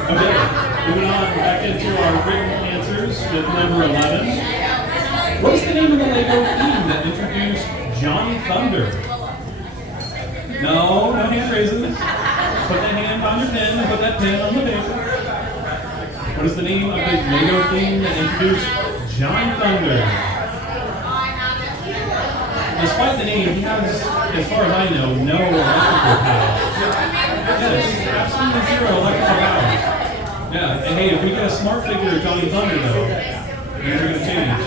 Okay, moving on back into our written answers with number 11. What's the name of the Lego theme that introduced Johnny Thunder? No hand raising. Put that hand on your pen and put that pen on the paper. What is the name of the Lego theme that introduced John Thunder? Despite the name, he has, as far as I know, no electrical powers. Yes, absolutely zero electrical powers. Yeah, and hey, if we get a smart figure of Johnny Thunder though, things are going to change.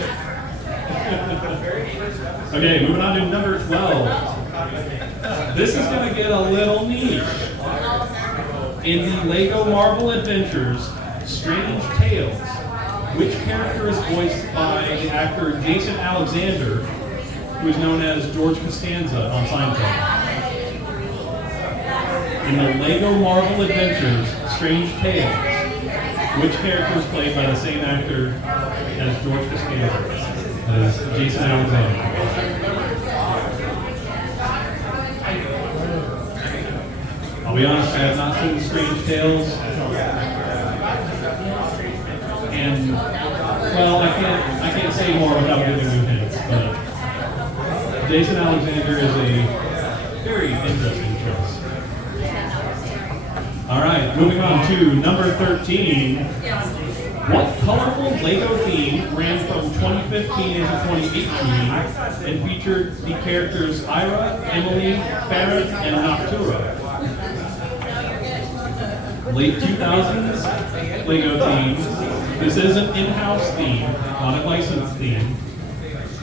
Okay, moving on to number 12. This is going to get a little niche. In the Lego Marvel Adventures Strange Tales, which character is voiced by the actor Jason Alexander, who is known as George Costanza on Seinfeld? In the Lego Marvel Adventures Strange Tales, which character is played by the same actor as George Costanza? That is Jason Alexander. I'll be honest, I have not seen Strange Tales, and well, I can't say more without giving you hints. But Jason Alexander is a very interesting choice. All right, moving on to number 13. What colorful Lego theme ran from 2015 into 2018 and featured the characters Ira, Emily, Farrah, and Noctura? Late 2000s Lego theme. This is an in-house theme, not a licensed theme,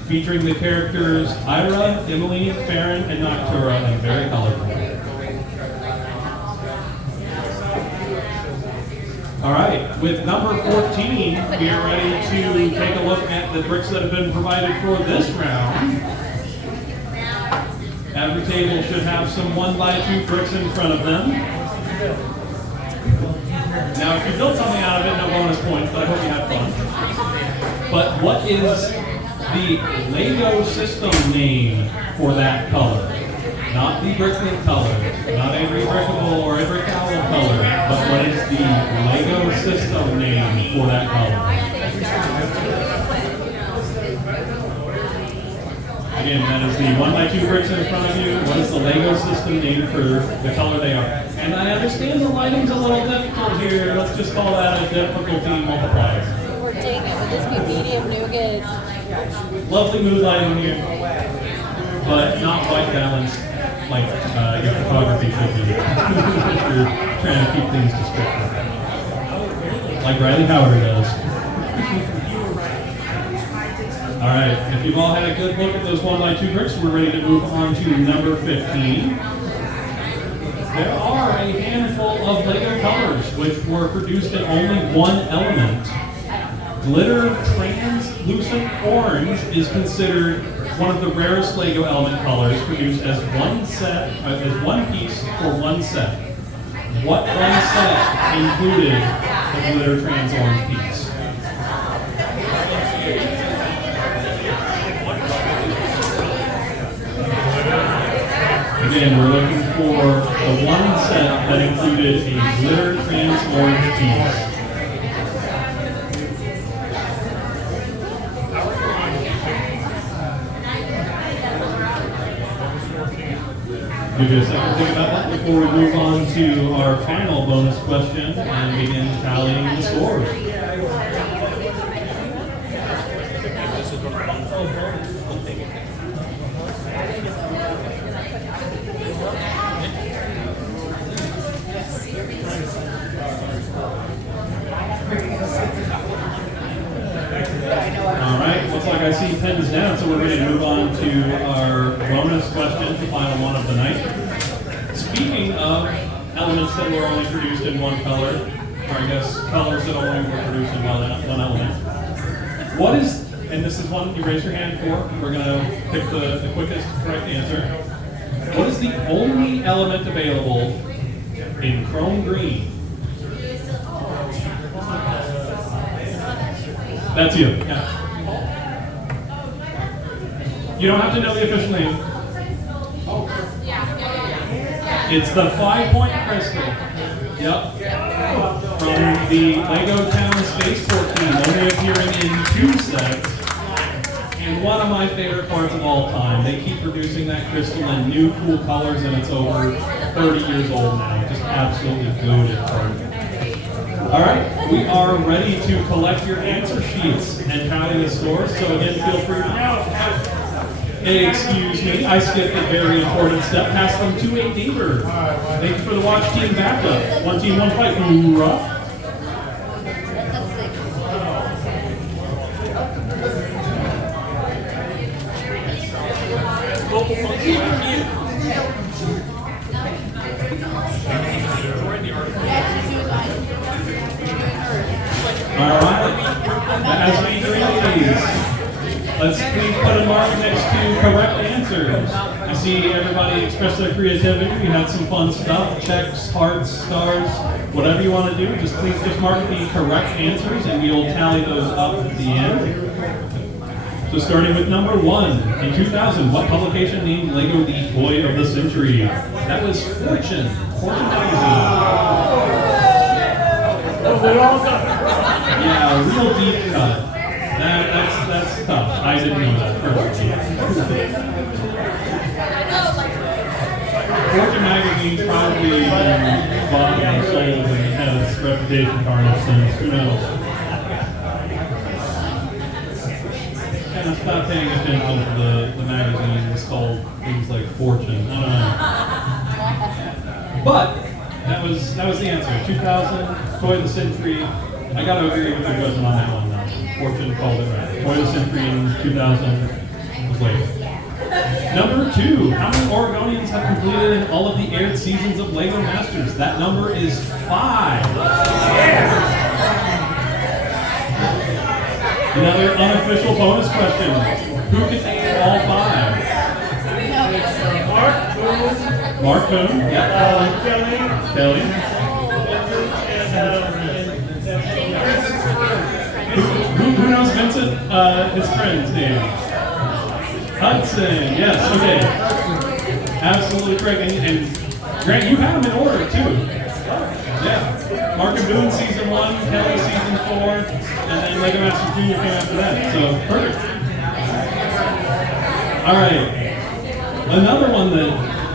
featuring the characters Ira, Emily, Farron, and Noctura, and very colorful. All right, with number 14, we are ready to take a look at the bricks that have been provided for this round. Every table should have some 1x2 bricks in front of them. Now, if you built something out of it, no bonus points, but I hope you have fun. But what is the Lego system name for that color? Not the bricklet color, not every brickable or every owl color, but what is the Lego system name for that color? Again, that is the 1x2 bricks in front of you. What is the Lego system name for the color they are? And I understand the lighting's a little difficult here. Let's just call that a difficulty multiplier. We're taking it. Would this be medium nougat? Lovely mood lighting here, but not white balance like your photography should be. If you're trying to keep things descriptive. Like Riley Howard does. All right, if you've all had a good look at those 1x2 bricks, we're ready to move on to number 15. There are a handful of Lego colors which were produced in only one element. Glitter translucent orange is considered one of the rarest Lego element colors produced as one piece for one set. What one set included the glitter trans orange piece? Again, we're looking for the one set that included a glitter trans orange piece. Give you a second to think about that before we move on to our final bonus question and begin tallying the scores. Alright, looks like I see pens down, so we're ready to move on to our bonus question, the final one of the night. Speaking of elements that were only produced in one color, or I guess colors that only were produced in one element, what is, and this is one you raise your hand for, we're going to pick the quickest correct answer. What is the only element available in chrome green? That's you. Yeah. You don't have to know the official name. It's the 5-point crystal. Yep. From the Lego Town Spaceport team, only appearing in 2 sets. And one of my favorite parts of all time. They keep producing that crystal in new cool colors, and it's over 30 years old now. Just absolutely goated part. All right, we are ready to collect your answer sheets and tally the scores. So again, feel free to excuse me, I skipped a very important step. Pass them to a neighbor. Thank you for the watch team backup. One team, one fight. Hoorah. All right, as we these, let's please put a mark next to correct answers. I see everybody express their creativity. We had some fun stuff, checks, hearts, stars, whatever you want to do. Just please just mark the correct answers, and we'll tally those up at the end. So starting with number 1, in 2000, what publication named Lego the Toy of the Century? That was Fortune magazine. Yeah, real deep cut. That's tough. I didn't know that personally. Fortune magazine's probably been bought and sold and had its reputation tarnished since. Who knows? Kind of stopped paying attention to the magazine. It's called things like Fortune. I don't know. But that was the answer. 2000, Toy of the Century. I gotta agree with your judgment on that one though. Fortune called it right. Toy of the Century in 2000 was late. Number 2, how many Oregonians have completed all of the aired seasons of LEGO Masters? That number is 5. Another unofficial bonus question. Who can name all 5? Mark Boone. Yeah. Kelly. Who knows Vincent, his friend's name? Hudson, yes, okay. Absolutely correct. And Grant, you had them in order too. Yeah. Mark and Boone season 1, Kelly season 4, and then Lego Masters Jr. came after that. So perfect. Alright. Another one that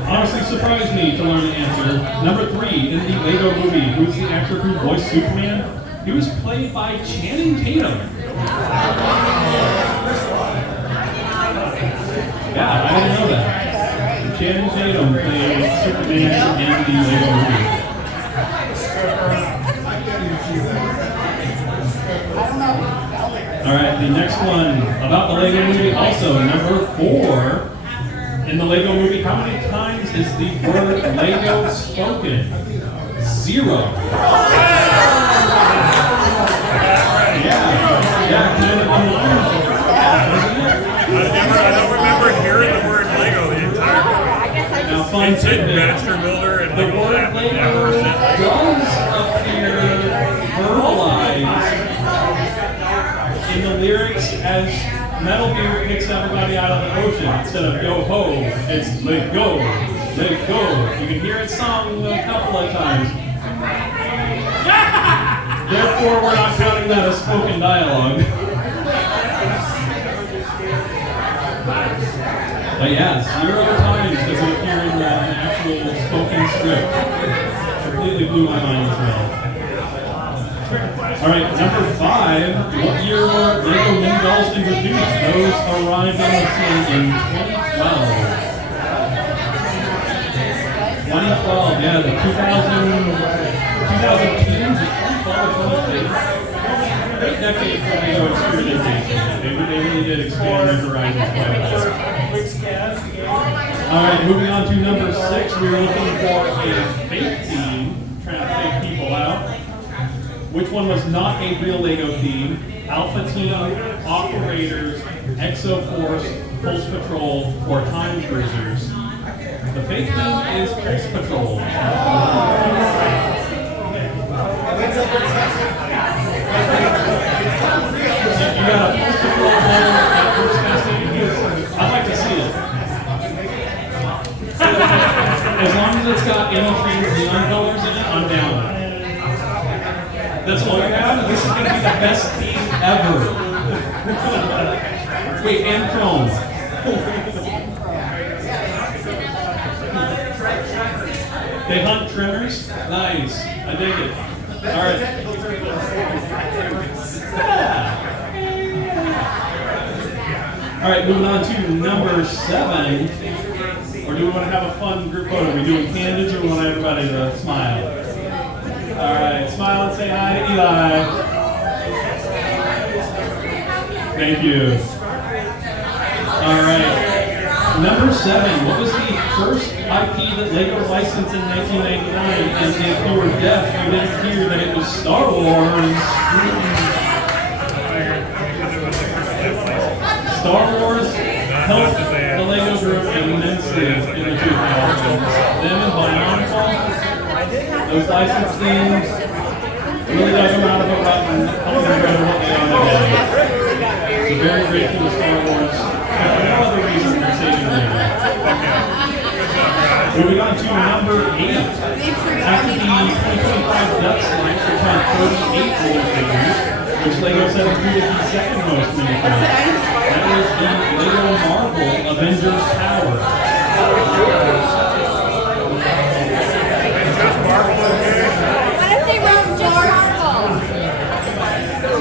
honestly surprised me to learn the answer. Number 3, in the Lego movie, who's the actor who voiced Superman? He was played by Channing Tatum. Yeah, I didn't know that. Channing Tatum played Superman in the Lego movie. Alright, the next one about the Lego movie, also number 4. In the Lego movie, how many times is the word Lego spoken? 0. Yeah, kind of unusual. I don't remember hearing the word Lego the entire time. Now, fun It's in tidbit. Master Builder and The Lego word that Lego never does said appear verbalized in the lyrics as Metal Gear kicks everybody out of the ocean. Instead of yo ho, it's let go, let go. You can hear it sung a couple of times. Therefore, we're not counting that as spoken dialogue. But yeah, 0 times does it appear in the actual actual spoken script. Completely blew my mind as well. All right, number 5. What year were Lego mini dolls introduced? Those arrived on the scene in 2012. 2012, yeah, the 2010s, 2012, great decade for Lego experimentation. They really did expand their horizons quite a bit. All right, moving on to number 6, we were looking for a fake theme, trying to fake people out. Which one was not a real Lego theme? Alpha Team, Operators, Exo Force, Pulse Patrol, or Time Cruisers? The fake theme is Pulse Patrol. You got a Pulse Patrol model at first casting? I'd like to see it. As long as it's got infantry neon colors in it, I'm down. That's all you have? This is going to be the best team ever. Wait, and Chrome. They hunt trimmers? Nice. I dig it. All right. All right, moving on to number 7. Or do we want to have a fun group photo? Are we doing candids or we want everybody to smile? All right, smile and say hi to Eli. Thank you. All right, number 7. What was the first IP that Lego licensed in 1999? And if you were deaf, you didn't hear that it was Star Wars. Star Wars helped the Lego group immensely in the 2000s. Them and Bionicle. Those licensed themes really got them out of a rut and helped them better what they are today. So very grateful to Star Wars. For no other reason than saving them. Moving on to number 8. After the 2025 Dutch Slice, which had 38 minifigures, which Lego said included the second most minifigures. That was the Lego Marvel Avengers Tower. Marvel, okay? What if they wrote just Marvel?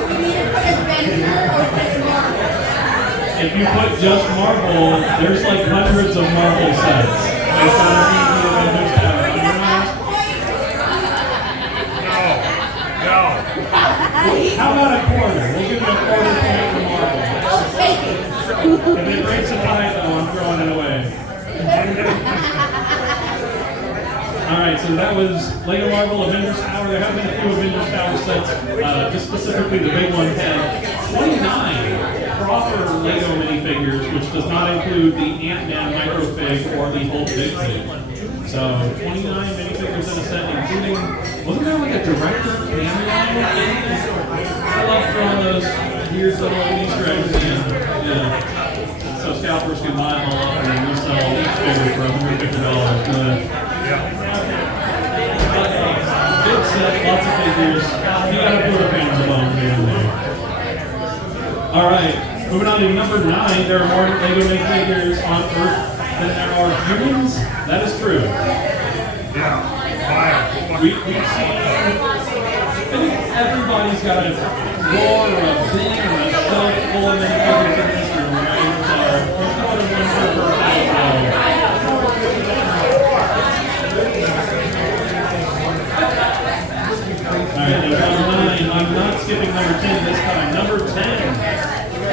We need to put Avenger or just Marvel. If you put just Marvel, there's like hundreds of Marvel sets. It's gonna be the Avengers Tower. We're gonna have No. How about a quarter? We'll give you a quarter point for Marvel. I'll take it. If it breaks a tie, though, I'm throwing it away. Alright, so that was Lego Marvel Avengers Tower. There have been a few Avengers Tower sets, just specifically the big one had 29 proper Lego minifigures, which does not include the Ant-Man microfig or the Hulk Big Fig. So 29 minifigures in a set, including, wasn't there like a director cameo in this? I love throwing those weird little Easter eggs in. Yeah. So scalpers can buy them all up and then resell each figure for $150. Big set, lots of figures. You gotta put a fans along here and there. Alright, moving on to number 9. There are more Lego minifigures on Earth than there are humans. That is true. We've seen, I think everybody's got a drawer or a bin or a shelf full of minifigures in this room, right? So, there's more than one per household. Alright, number 9. I'm not skipping number 10 this time. Number 10.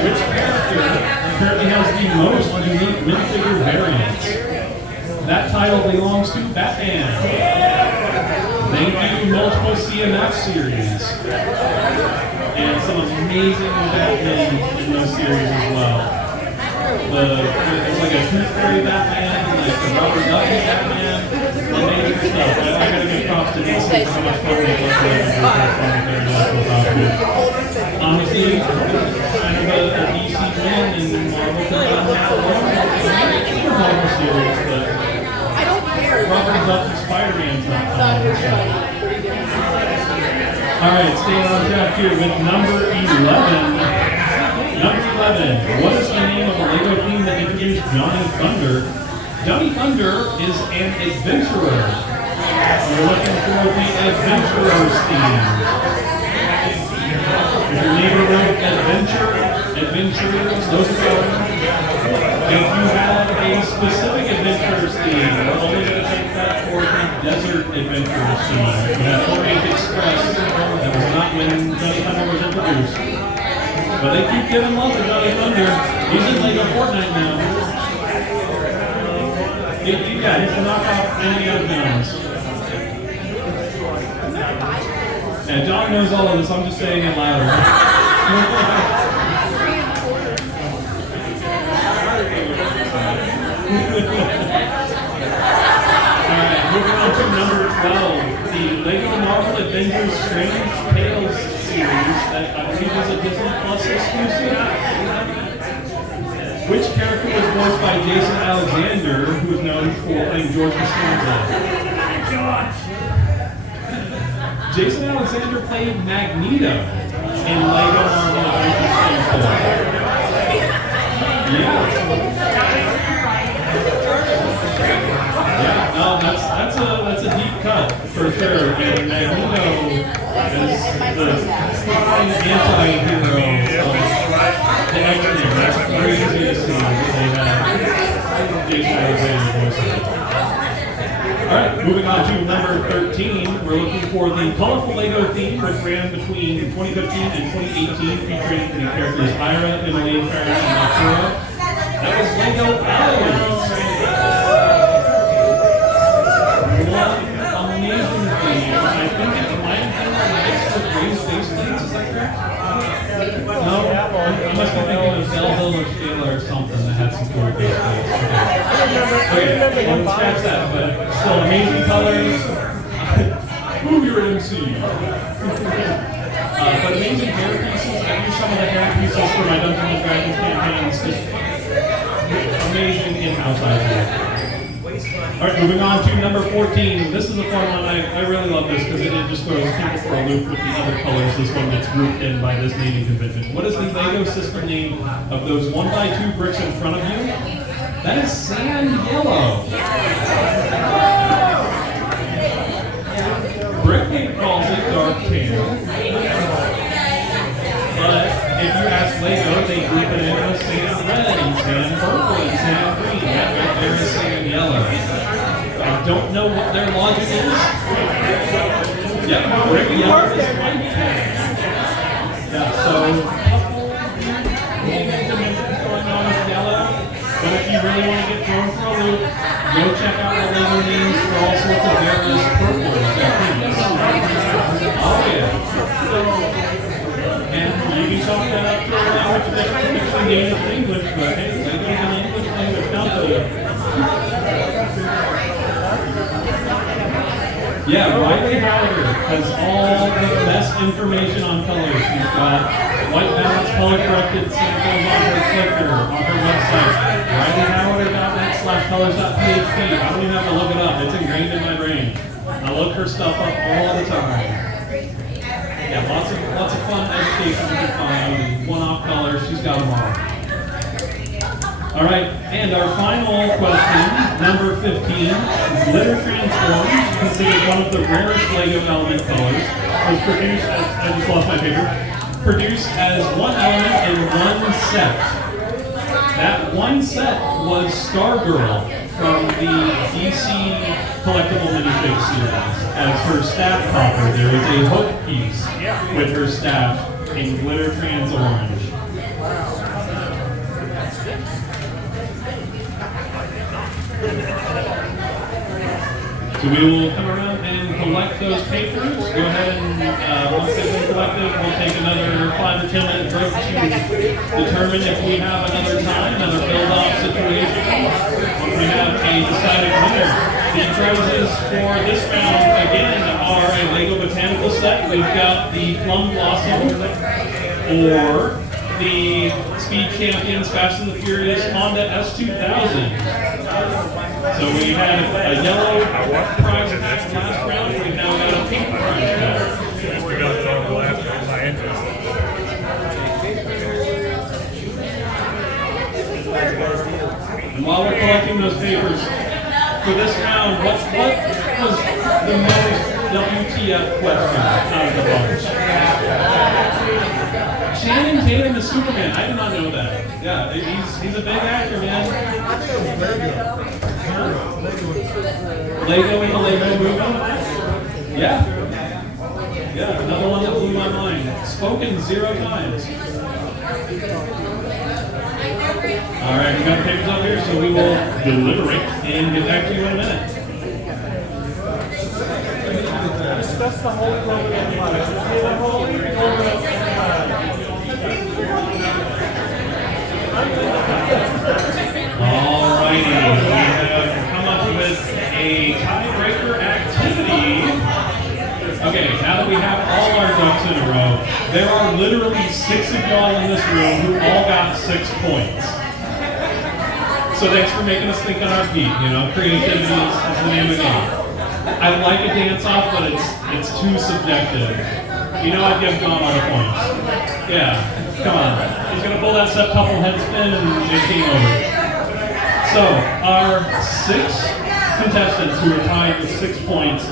Which character currently has the most unique minifigure variants? That title belongs to Batman. Thank you, multiple CMF series. And some amazing Batman in those series as well. There's like a Tooth Fairy Batman, like the Robert Ducky Batman. Amazing stuff. I gotta give props to DC for how much fun they look like. Honestly, kind of a DC win in Marvel could have done that alone. Marvel series, but Robert Ducky Spider-Man's not coming. Alright, staying on track here with number 11. Number 11. What is the name of a Lego theme that introduced Johnny Thunder? Johnny Thunder is an adventurer. We're looking for the adventurer's theme. If your neighbor wrote adventurers, those are colors. If you have a specific adventurer's theme, we're only going to take that for the desert adventurer's theme. We have Orient Express. That was not when Johnny Thunder was introduced. But they keep giving love to Johnny Thunder. He's in Lego Fortnite now. Yeah, he's the knockoff Indiana Jones. And John knows all of this, I'm just saying it louder. Alright, moving on to number 12. The Lego Marvel Avengers Strange Tales series that I believe is a Disney Plus exclusive. Which character was voiced by Jason Alexander, who is known for playing George Costanza? Jason Alexander played Magneto in Lego Marvel Avengers Strange Tales. Yeah, no, that's a deep cut for sure. And Magneto is the prime anti-hero of the X-Men. That's crazy to see that they have Jason Alexander voicing. Alright, moving on to number 13. We're looking for the colorful Lego theme, which ran between 2015 and 2018, featuring the characters Ira, Emily, Farrah, and Arturo. That was Lego Allies. What amazing theme. I think it might have been nice with raised faceplates, is that correct? No? I must be thinking of Belleville or Shayla or something that had some cool faceplates. Okay, well, scratch that, but still amazing colors. Ooh, you're an MC. But amazing hair pieces. I use some of the hair pieces for my Dungeons and Dragons campaigns. Just amazing in-house idea. Alright, moving on to number 14. This is a fun one. I really love this because it just throws people for a loop with the other colors. This one gets grouped in by this naming convention. What is the Lego system name of those 1x2 bricks in front of you? That is sand yellow. Brickgate calls it dark tan. But if you ask Lego, they group it in with sand red and sand purple and sand green. That right there is sand yellow. I don't know what their logic is. Yep, brick yellow is white tan. Yeah, so dimensions going on with yellow. But if you really want to get thrown for a loop, go check out the Lego names for all sorts of various purples and pinks. Oh yeah. And you can chalk that up to a language that is the native English, but hey, Lego's an English language company. Yeah, Riley Howard has all the best information on colors. She's got white balance, color corrected samples on her Flickr, on her website, RileyHoward.net/colors.php. I don't even have to look it up, it's ingrained in my brain. I look her stuff up all the time. Yeah, lots of fun education you can find, and one-off colors, she's got them all. All right, and our final question, number 15, Glitter Transforms, considered one of the rarest Lego element colors, was produced as, I just lost my paper, produced as one element in one set. That one set was Stargirl from the DC collectible minifig series. As her staff topper, there is a hook piece with her staff in Glitter Trans Orange. So we will come around and collect those papers. Go ahead and once they've been collected, we'll take another 5 or 10 minute break to determine if we have another time, another build-off situation. Once we have a decided winner. The prizes for this round, again, are a Lego Botanical set. We've got the Plum Blossom or the Speed Champions Fast and the Furious Honda S2000. So we had a yellow prize pack last round, we've now got a pink prize pack. We got it on the last one, my interest. And while we're collecting keeping those papers. For this round, what was the most WTF question out of the bunch? Channing Tatum is Superman. I did not know that. Yeah, he's a big actor, man. I think it was Lego. Lego in the Lego movie? Yeah. Yeah, another one that blew my mind. Spoken 0 times. All right, we got the papers up here, so we will deliberate and get back to you in a minute. Discuss the Holy Roman Empire. The Holy Roman Empire. Alrighty, we have come up with a tiebreaker activity. Okay, now that we have all our ducks in a row, there are literally 6 of y'all in this room who all got 6 points. So thanks for making us think on our feet. You know, creativity is the name of the game. I like a dance-off, but it's too subjective. You know, I'd give Dom all the points. Yeah, come on. He's gonna pull that set couple head spin and it came over. So our 6 contestants who are tied with 6 points,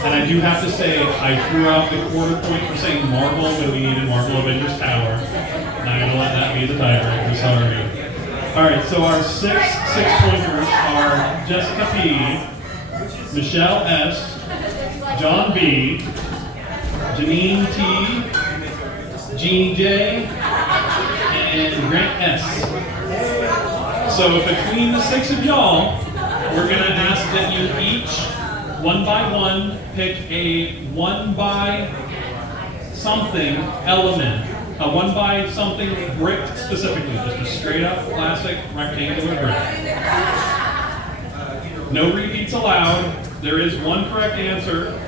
and I do have to say I threw out the quarter point for saying Marvel when we needed Marvel Avengers Tower. Not gonna let that be the tiebreaker. Sorry. All right, so our 6 pointers are Jessica P, Michelle S, John B, Janine T, Jeannie J, and Grant S. So between the 6 of y'all, we're gonna ask that you each, one by one, pick a one by something element. A one by something brick specifically, just a straight up classic rectangular brick. No repeats allowed. There is one correct answer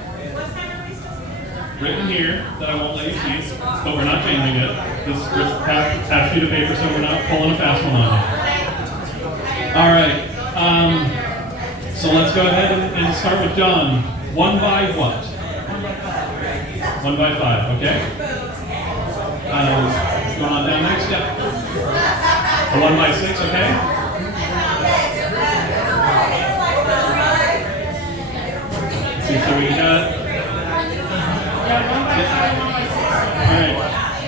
written here that I won't let you see, but we're not changing it. This is half sheet of paper, so we're not pulling a fast one on it. All right. So let's go ahead and start with John. One by what? 1 by 5. Okay. Going on down next, yeah. A 1 by 6, okay? Let's see, so we got. Alright,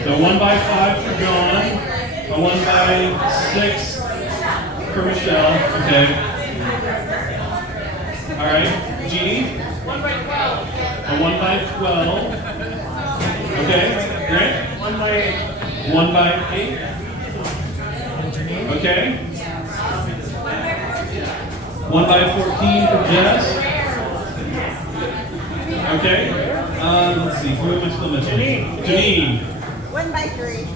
so 1 by 5 for John, a 1 by 6 for Michelle, okay. Alright, Jeannie? 1 by 12. A 1 by 12. Okay, Grant? 1 by 8. 1 by 8. Okay. 1 by 14 for Jess. Okay. Let's see. Who am I still missing? Janine. 1 by 3.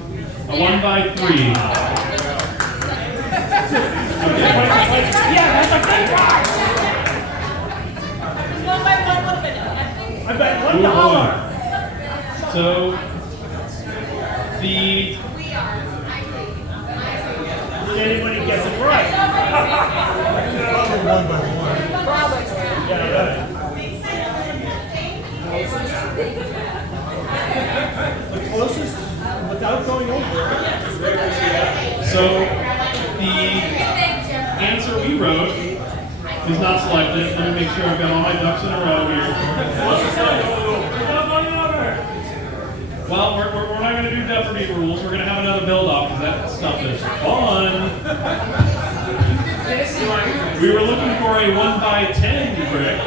A 1 by 3. Okay. Yeah, that's a good one. 1 by 1 would have been I bet $1. So the Did anybody guess it right? Probably 1 by 1. Yeah, the closest, without going over it. So the answer we wrote is not selected. Let me make sure I've got all my ducks in a row here. Well, we're not going to do Jeopardy rules. We're going to have another build-off because that stuff is fun. We were looking for a 1 by 10 brick,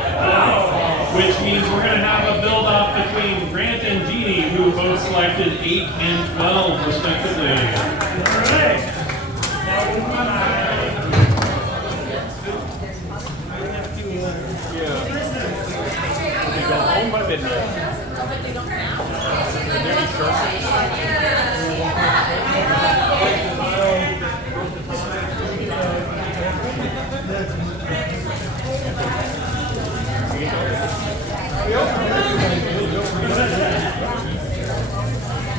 which means we're going to have a build-off between Grant and Jeannie, who both selected 8 and 12, respectively. They go home by midnight.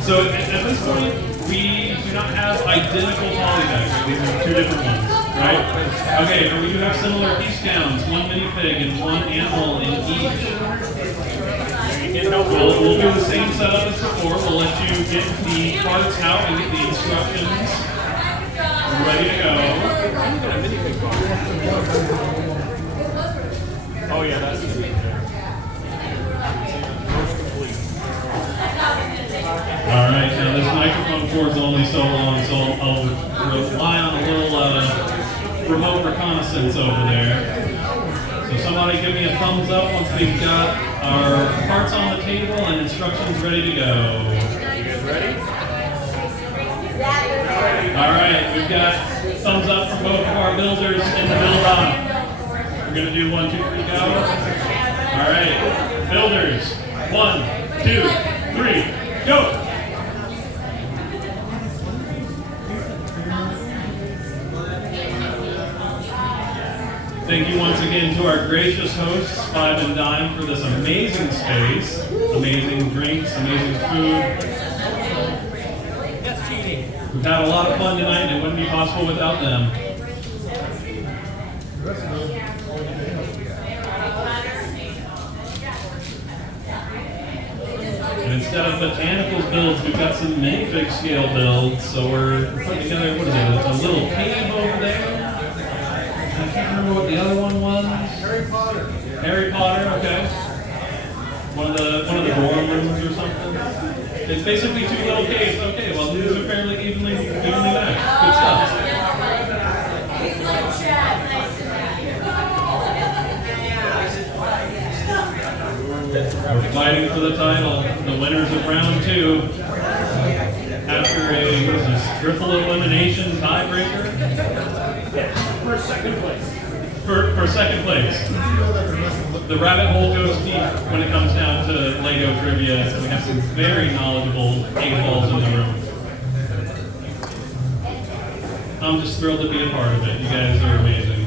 So at this point, we do not have identical polybags. These are 2 different ones, right? Okay, but we do have similar piece counts, 1 minifig and 1 animal in each. We'll do the same setup as before. We'll let you get the parts out and get the instructions ready to go. Oh yeah, that's most complete. All right, now this microphone cord's only so long, so I'll rely on a little remote reconnaissance over there. So somebody give me a thumbs up once we've got our parts on the table and instructions ready to go. You guys ready? All right, we've got thumbs up from both of our builders in the build off. We're gonna do 1, 2, 3, go. All right, builders, 1, 2, 3, go. Thank you once again to our gracious hosts, Five and Dime, for this amazing space, amazing drinks, amazing food. We've had a lot of fun tonight, and it wouldn't be possible without them. And instead of botanicals builds, we've got some minifig scale builds. So we're putting together, what is it, a little cave over there? I can't remember what the other one was. Harry Potter. Harry Potter, okay. One of the dorm rooms or something. It's basically 2 little caves. Okay, well these are fairly evenly matched. Good stuff. We're fighting for the title. The winners of round 2. After a what is this, triple elimination tiebreaker. For second place. For second place. The rabbit hole goes deep when it comes down to Lego trivia. We have some very knowledgeable A-balls in the room. I'm just thrilled to be a part of it. You guys are amazing.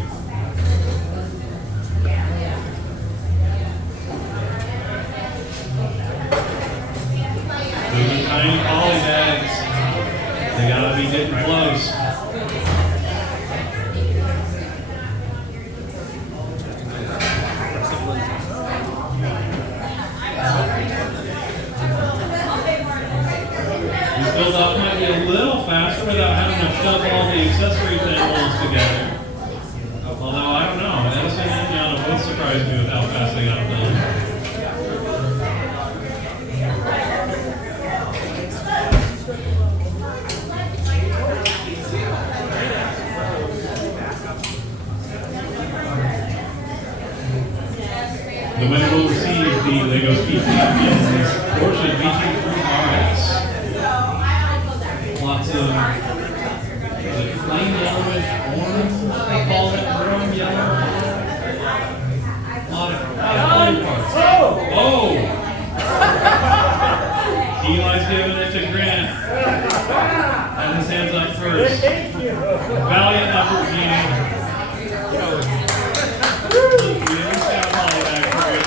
Those are tiny poly bags. They gotta be getting close. This build up might be a little faster without having to shove all the accessory panels together. Although, I don't know. Edison and Indiana both surprised me with how fast they got built. The winner will receive the Lego Ski Champions Porsche VT3RS. Lots of flame yellowish orange, they call it growing yellow. A lot of flame parts. Oh! Eli's giving it to Grant. And his hands up first. Valiant effort, Gene.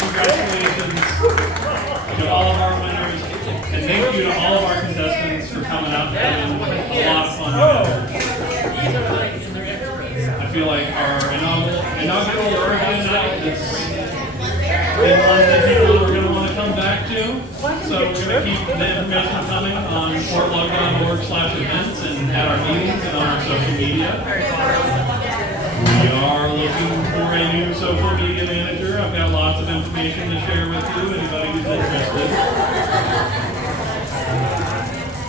Congratulations to all of our winners, and thank you to all of our contestants for coming out and having a lot of fun tonight. I feel like our inaugural Oregon night is one that people are going to want to come back to. So we're going to keep the information coming on PortLUG.org/events and at our meetings and on our social media. We are looking for a new social media manager. I've got lots of information to share with you, anybody who's interested.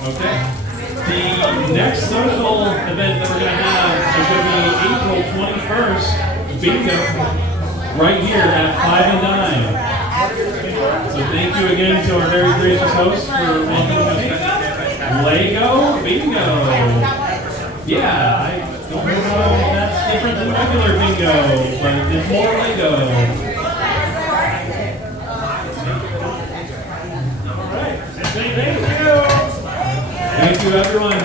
Okay. The next social event that we're going to have is going to be April 21st, bingo, right here at 5 and Dime. So thank you again to our very gracious hosts for welcoming us back. Lego bingo. Yeah, I don't know how that's different than regular bingo, but it's more Lego. Thank you. Thank you, everyone.